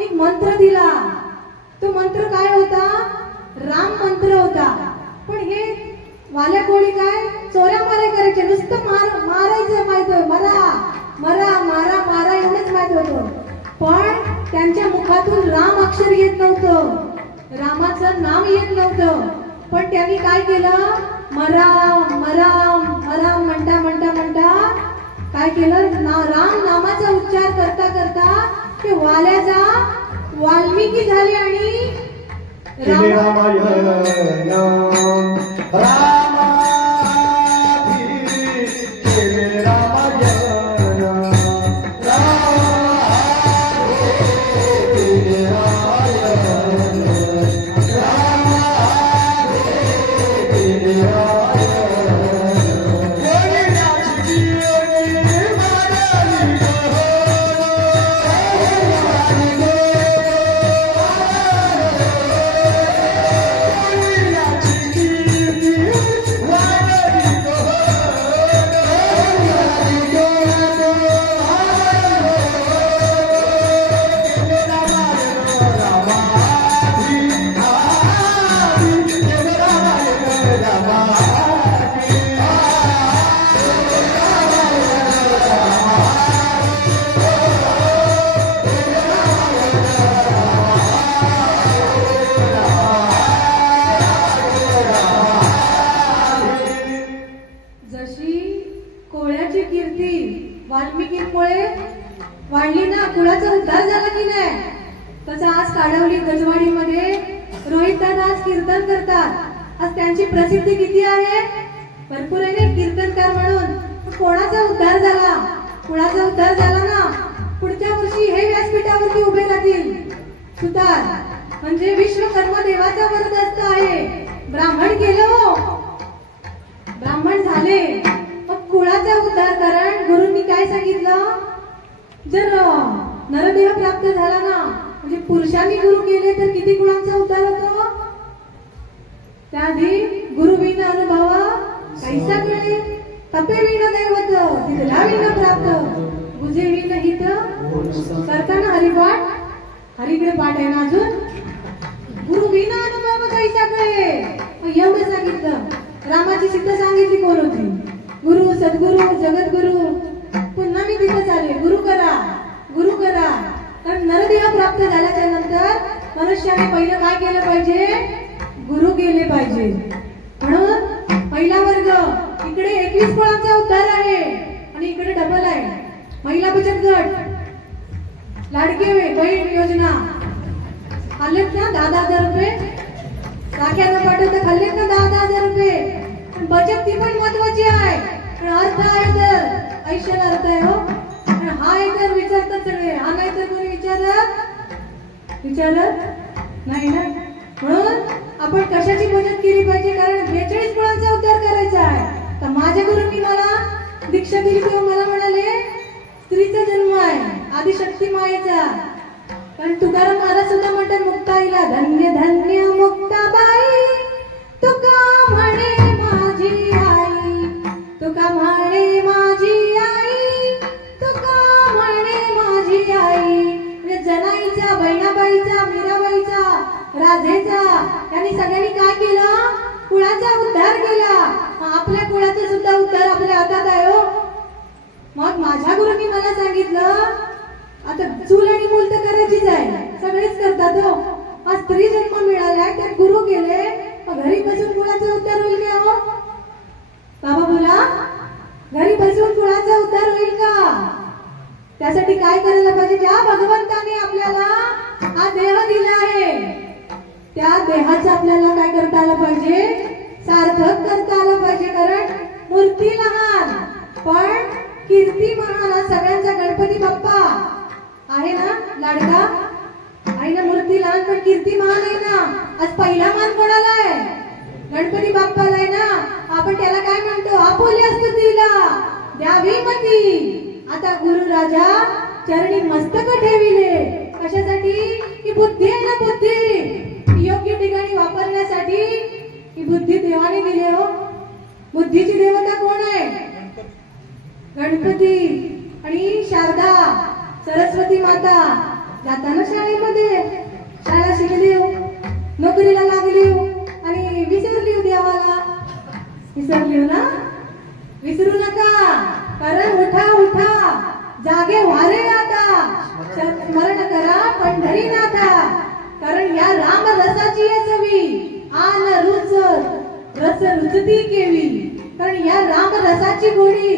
एक मंत्र दिला. तो मंत्र काय होता? राम मंत्र होता. पण हे वाल्या कोळी काय चोऱ्या माऱ्या करायचे, नुसतं मारायचं माहित, मरा मरा मारा मारा एवढंच माहित होतं. पण त्यांच्या मुखातून राम अक्षर येत नव्हतं, रामाचं नाम येत नव्हतं. पण त्यांनी काय केलं, मराम मराम मराम म्हणता म्हणता म्हणता काय केलं, राम नामाचा उच्चार करता करता ते वाल्याचा वाल्मिकी झाले आणि रामायण वाल्मिकीमुळे वाढली ना, कुळाचा उद्धार झाला की नाही. तसं आज काडवली गजवाडीमध्ये रोहित दादा आज कीर्तन करतात. आज त्यांची प्रसिद्धी किती आहे, भरपूर आहे ना कीर्तनकार म्हणून. कोणाचा उद्धार झाला, कुळाचा उद्धार झाला ना. पुढच्या वर्षी हे व्यासपीठावरती उभे राहतील सुतार, म्हणजे विश्वकर्मा देवाचा वरदहस्त आहे. ब्राह्मण केलं हो, ब्राह्मण झाले. कुळाचा उद्धार, कारण गुरूंनी काय सांगितलं, जर नरदेह प्राप्त झाला ना, म्हणजे पुरुषांनी गुरु केले तर किती गुणांचा उद्धार होतो. त्याआधी गुरु विना अनुभव कैसा कळे, तपे विना दैवत तिथला विना प्राप्त, गुजे विना हित करताना हरिपाठ, हरिकडे पाठ आहे ना अजून. गुरु विना अनुभव कैसा कळे, एवढं सांगितलं. रामाची सिद्ध सांगितली कोण होती, गुरु सद्गुरु जगद्गुरु. पुन्हा मी तिथं चालले, गुरु करा गुरु करा. कारण नरदेह प्राप्त झाल्याच्या नंतर मनुष्याने पहिलं काय केलं पाहिजे, गुरु केले पाहिजे. म्हणून पहिला वर्ग इकडे 21 कुळांचा उद्धार आहे आणि इकडे डबल आहे. महिला बचत गट, लाडके बहीण योजना खाल्लेत ना 10,000 रुपये, राख्यांना पाठवता खाल्लेत ना 10,000 रुपये. बचत ती पण महत्वाची आहे. अर्थ आहे तर आयुष्याला अर्थ आहे हो. हा आहे तर विचारतात सगळे, हा नाही तर कोणी विचारत नाही ना. म्हणून आपण कशाची बचत केली पाहिजे, कारण 42 कुळांचा उद्धार करायचा आहे. तर माझ्या गुरूंनी मला दीक्षा दिली तेव्हा मला म्हणाले स्त्रीचा जन्म आहे, आदिशक्ती मायेचा. कारण तुकाराम महाराज सुद्धा म्हणतात मुक्ताईला, धन्य धन्य मुक्ताबाई तुका म्हणे माझी आई, तुका म्हणे माझी आई, तुका म्हणे माझी आई. म्हणजे जनाईचा, बहिणाबाईचा, मीराबाईचा, राधेचा, यांनी सगळ्यांनी काय केलं, कुळाचा उद्धार केला. आपल्या कुळाचा सुद्धा उद्धार आपल्या हातात आहे हो. मग माझ्या गुरूंनी मला सांगितलं, आता चूल आणि मूल तर करायचीच आहे, सगळेच करतात हो. आज स्त्री जन्म मिळालाय, त्यात गुरु केले, घरी बसून कुळाचा उद्धार होईल का हो बाबा बोला, घरी बसून कुळाचा उद्धार होईल का. त्यासाठी काय करायला पाहिजे, ज्या भगवंताने आपल्याला हा देह दिला आहे त्या देहाचा आपल्याला काय करता आलं पाहिजे, सार्थक करता आलं पाहिजे. कारण मूर्ती लहान पण कीर्ती महान. सगळ्यांचा गणपती बाप्पा आहे ना लाडका, आहे ना. मूर्ती लहान पण कीर्ती महान आहे ना. आज पहिला मान कोणाला आहे, गणपती बाप्पाला आहे ना. आपण त्याला काय म्हणतो, आपोली असतो तिला द्यावी मती. आता गुरु राजा चरणी मस्तक ठेविले, कशासाठी, ही बुद्धी आहे ना, बुद्धी योग्य ठिकाणी वापरण्यासाठी. ही बुद्धी देवाने दिली हो. बुद्धीची देवता कोण आहे, गणपती आणि शारदा सरस्वती माता. जाताना शाळेमध्ये, शाळा शिकली हो, नोकरीला लागली हो आणि विसरली हो देवाला. विसरली हो ना? विसरू नका, कारण उठा उठा जागे व्हारे आता, स्मरण करा पंढरीनाथा, कारण या राम रसाची चवी आन रुच रस रुचती केवी, कारण या राम रसाची गोडी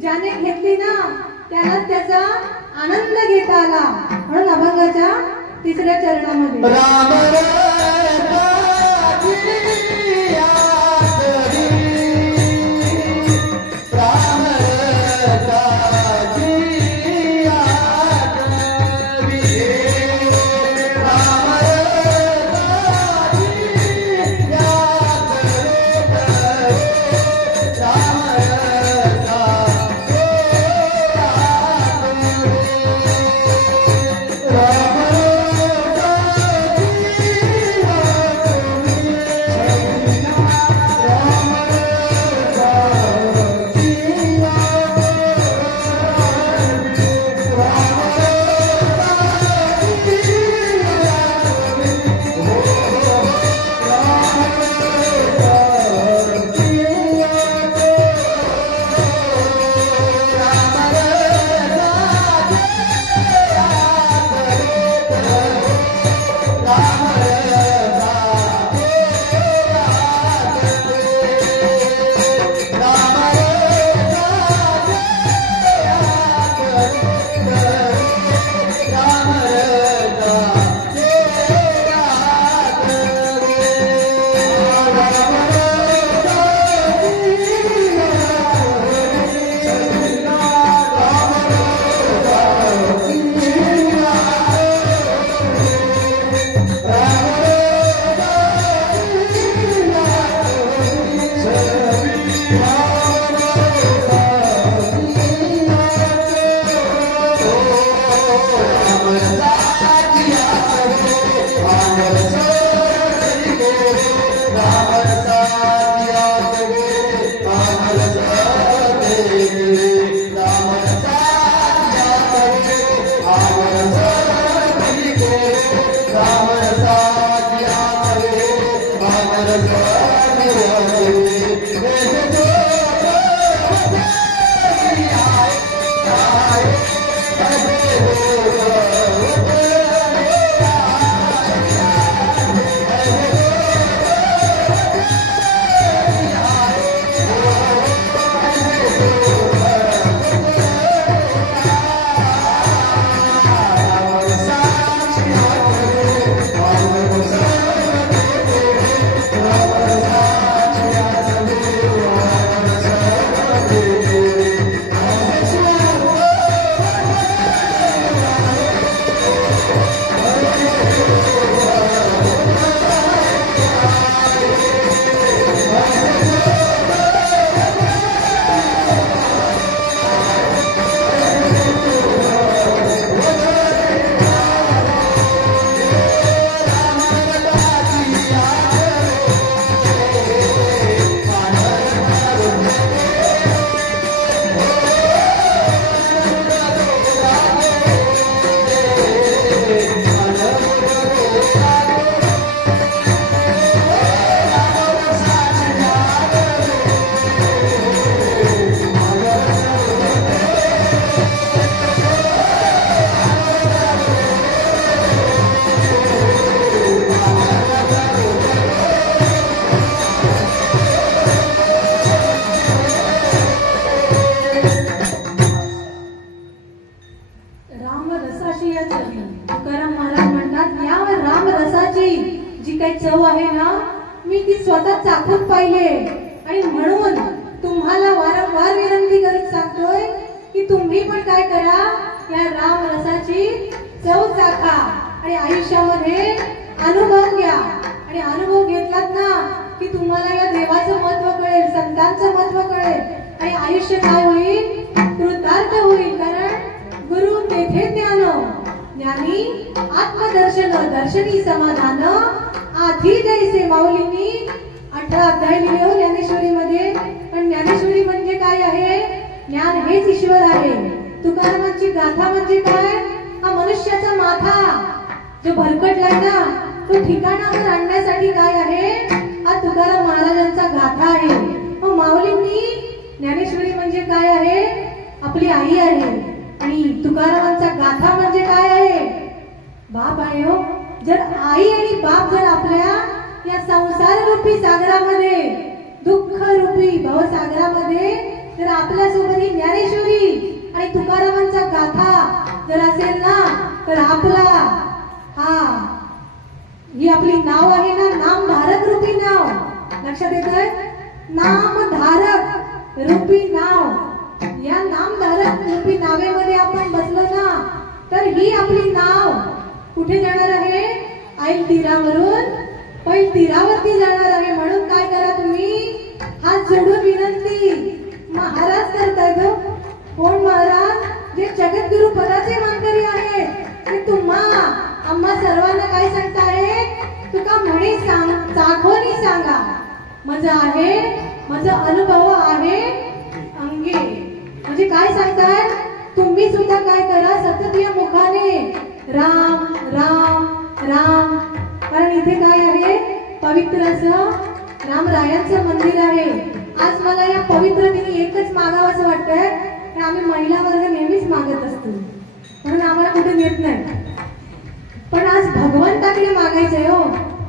ज्याने घेतली ना त्याला त्याचा आनंद घेता आला. म्हणून अभंगाच्या तिसऱ्या चरणामध्ये राम चव आहे ना मी ती स्वतः चाखून पाहिले आणि म्हणून तुम्हाला वारंवार विनंती करत सांगतोय की तुम्ही पण काय करा या राम रसाची चव चाखा आणि आयुष्यामध्ये अनुभव घ्या आणि अनुभव घेतलात ना की तुम्हाला या देवाचं महत्व कळेल, संतांचं महत्व कळेल आणि आयुष्य काय होईल, कृतार्थ होईल. कारण गुरु तेथे ज्ञान, ज्ञानी आत्मदर्शन, दर्शनी समाधान आधी जैसे. माऊलींनी 18 अध्याय लिहिले हो ज्ञानेश्वरीमध्ये. पण ज्ञानेश्वरी म्हणजे काय आहे, ज्ञान हेच ईश्वर आहे. तुकारामांची गाथा म्हणजे काय, हा मनुष्याचा माथा जो भरकटलाय ना तो ठिकाणावर आणण्यासाठी काय आहे, हा तुकाराम महाराजांचा गाथा आहे. मग माऊलींनी ज्ञानेश्वरी म्हणजे काय आहे? आपली आई आहे. आणि तुकारामांचा गाथा म्हणजे काय आहे? बाप आहे हो. जर आई आणि बाप जर आपल्या या संसार रूपी सागरामध्ये, दुःख रूपी भवसागरामध्ये जर आपल्या सोबत ही ज्ञानेश्वरी आणि तुकारामांचा गाथा जर असेल ना, तर आपला ही आपली नाव आहे ना, नामधारक रूपी नाव. लक्षात येतंय? नामधारक रूपी नाव. या नामधारक रूपी नावेमध्ये आपण बसलो ना, तर ही आपली नाव कुठे जाणार आहे? ऐल तीरावरून पैल तीरावरती जाणार आहे. म्हणून काय करा तुम्ही? हात जोडून विनंती महाराज करतायत. कोण महाराज? जे जगद्गुरु पदाचे मानकरी आहेत. ते तुम्हा आम्हा सर्वांना काय सांगताय? तुका म्हणे चाखोनी सांगा. माझं आहे, माझा अनुभव आहे अंगे. म्हणजे काय सांगताय? तुम्ही सुद्धा काय करा? सतत या मुखाने राम राम राम. कारण इथे काय आहे? पवित्र असं रामरायांचं मंदिर आहे. आज मला या पवित्र दिनी एकच मागावंसं वाटतंय. आम्ही महिला वर्ग नेहमीच मागत असतो, म्हणून आम्हाला कुठे नेत नाही. पण आज भगवंताकडे मागायचंय हो.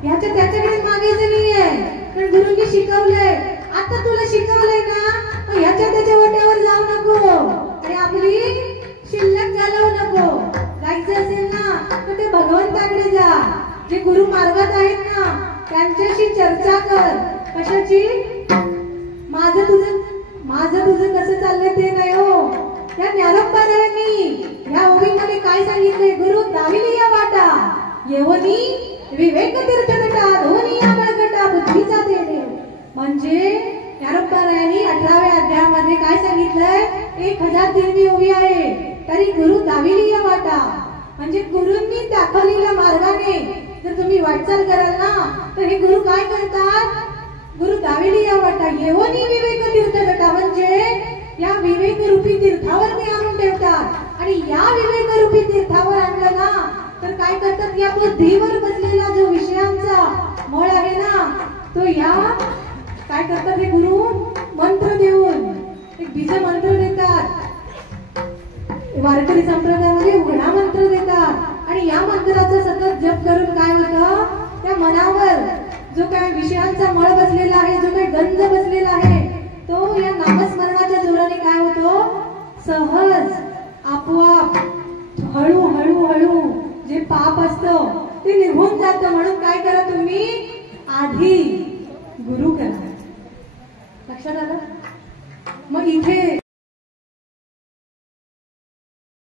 त्याच्याकडे मागायचं नाहीये. पण गुरुजी शिकवलंय. आता तुला शिकवलंय ना, ह्याच्या त्याच्या ओट्यावर जाऊ नको आणि आपली शिल्लक घालवू नको. जायचं असेल ना तर ते भगवंताकडे जा. जे गुरु मार्गात आहेत ना, त्यांच्याशी चर्चा कर. कशाची? माझं तुझं कसं चाललंय ते नाही हो. या ज्ञानोबारायांनी या ओळीमध्ये काय सांगितलंय? गुरु दाविली या वाटा येवनी विवेक तीर्थ नटा धोनी या बळकटा बुद्धीचा देणे. म्हणजे ज्ञानोबारायांनी 18व्या अध्यायामध्ये काय सांगितलंय? 1000 देवी उभी आहे तरी गुरु दाविली या वाटा. म्हणजे गुरूंनी दाखवलेल्या मार्गाने जर तुम्ही वाटचाल कराल ना, तर हे गुरु काय करतात? गुरु दाविली या वाटा येवनी विवेक तीर्थ नटा. म्हणजे या विवेक रूपी तीर्थावर ते आणून ठेवतात. आणि या विवेक रूपी तीर्थावर आणलं ना, तर काय करतात? या बुद्धीवर बसलेला जो विषयांचा मळ आहे ना, तो या काय करतात? हे गुरु मंत्र देऊन एक बीज मंत्र देतात. वारकरी संप्रदायामध्ये उघडा मंत्र देतात. आणि या मंत्राचा सतत जप करून काय होतं? त्या मनावर जो काय विषयांचा मळ बसलेला आहे, जो काही गंज बसलेला आहे, तो या नामस्मरणाच्या जोराने काय होतो? सहज आपोआप हळू हळू हळू जे पाप असतं ते निघून जातं. म्हणून काय करा तुम्ही?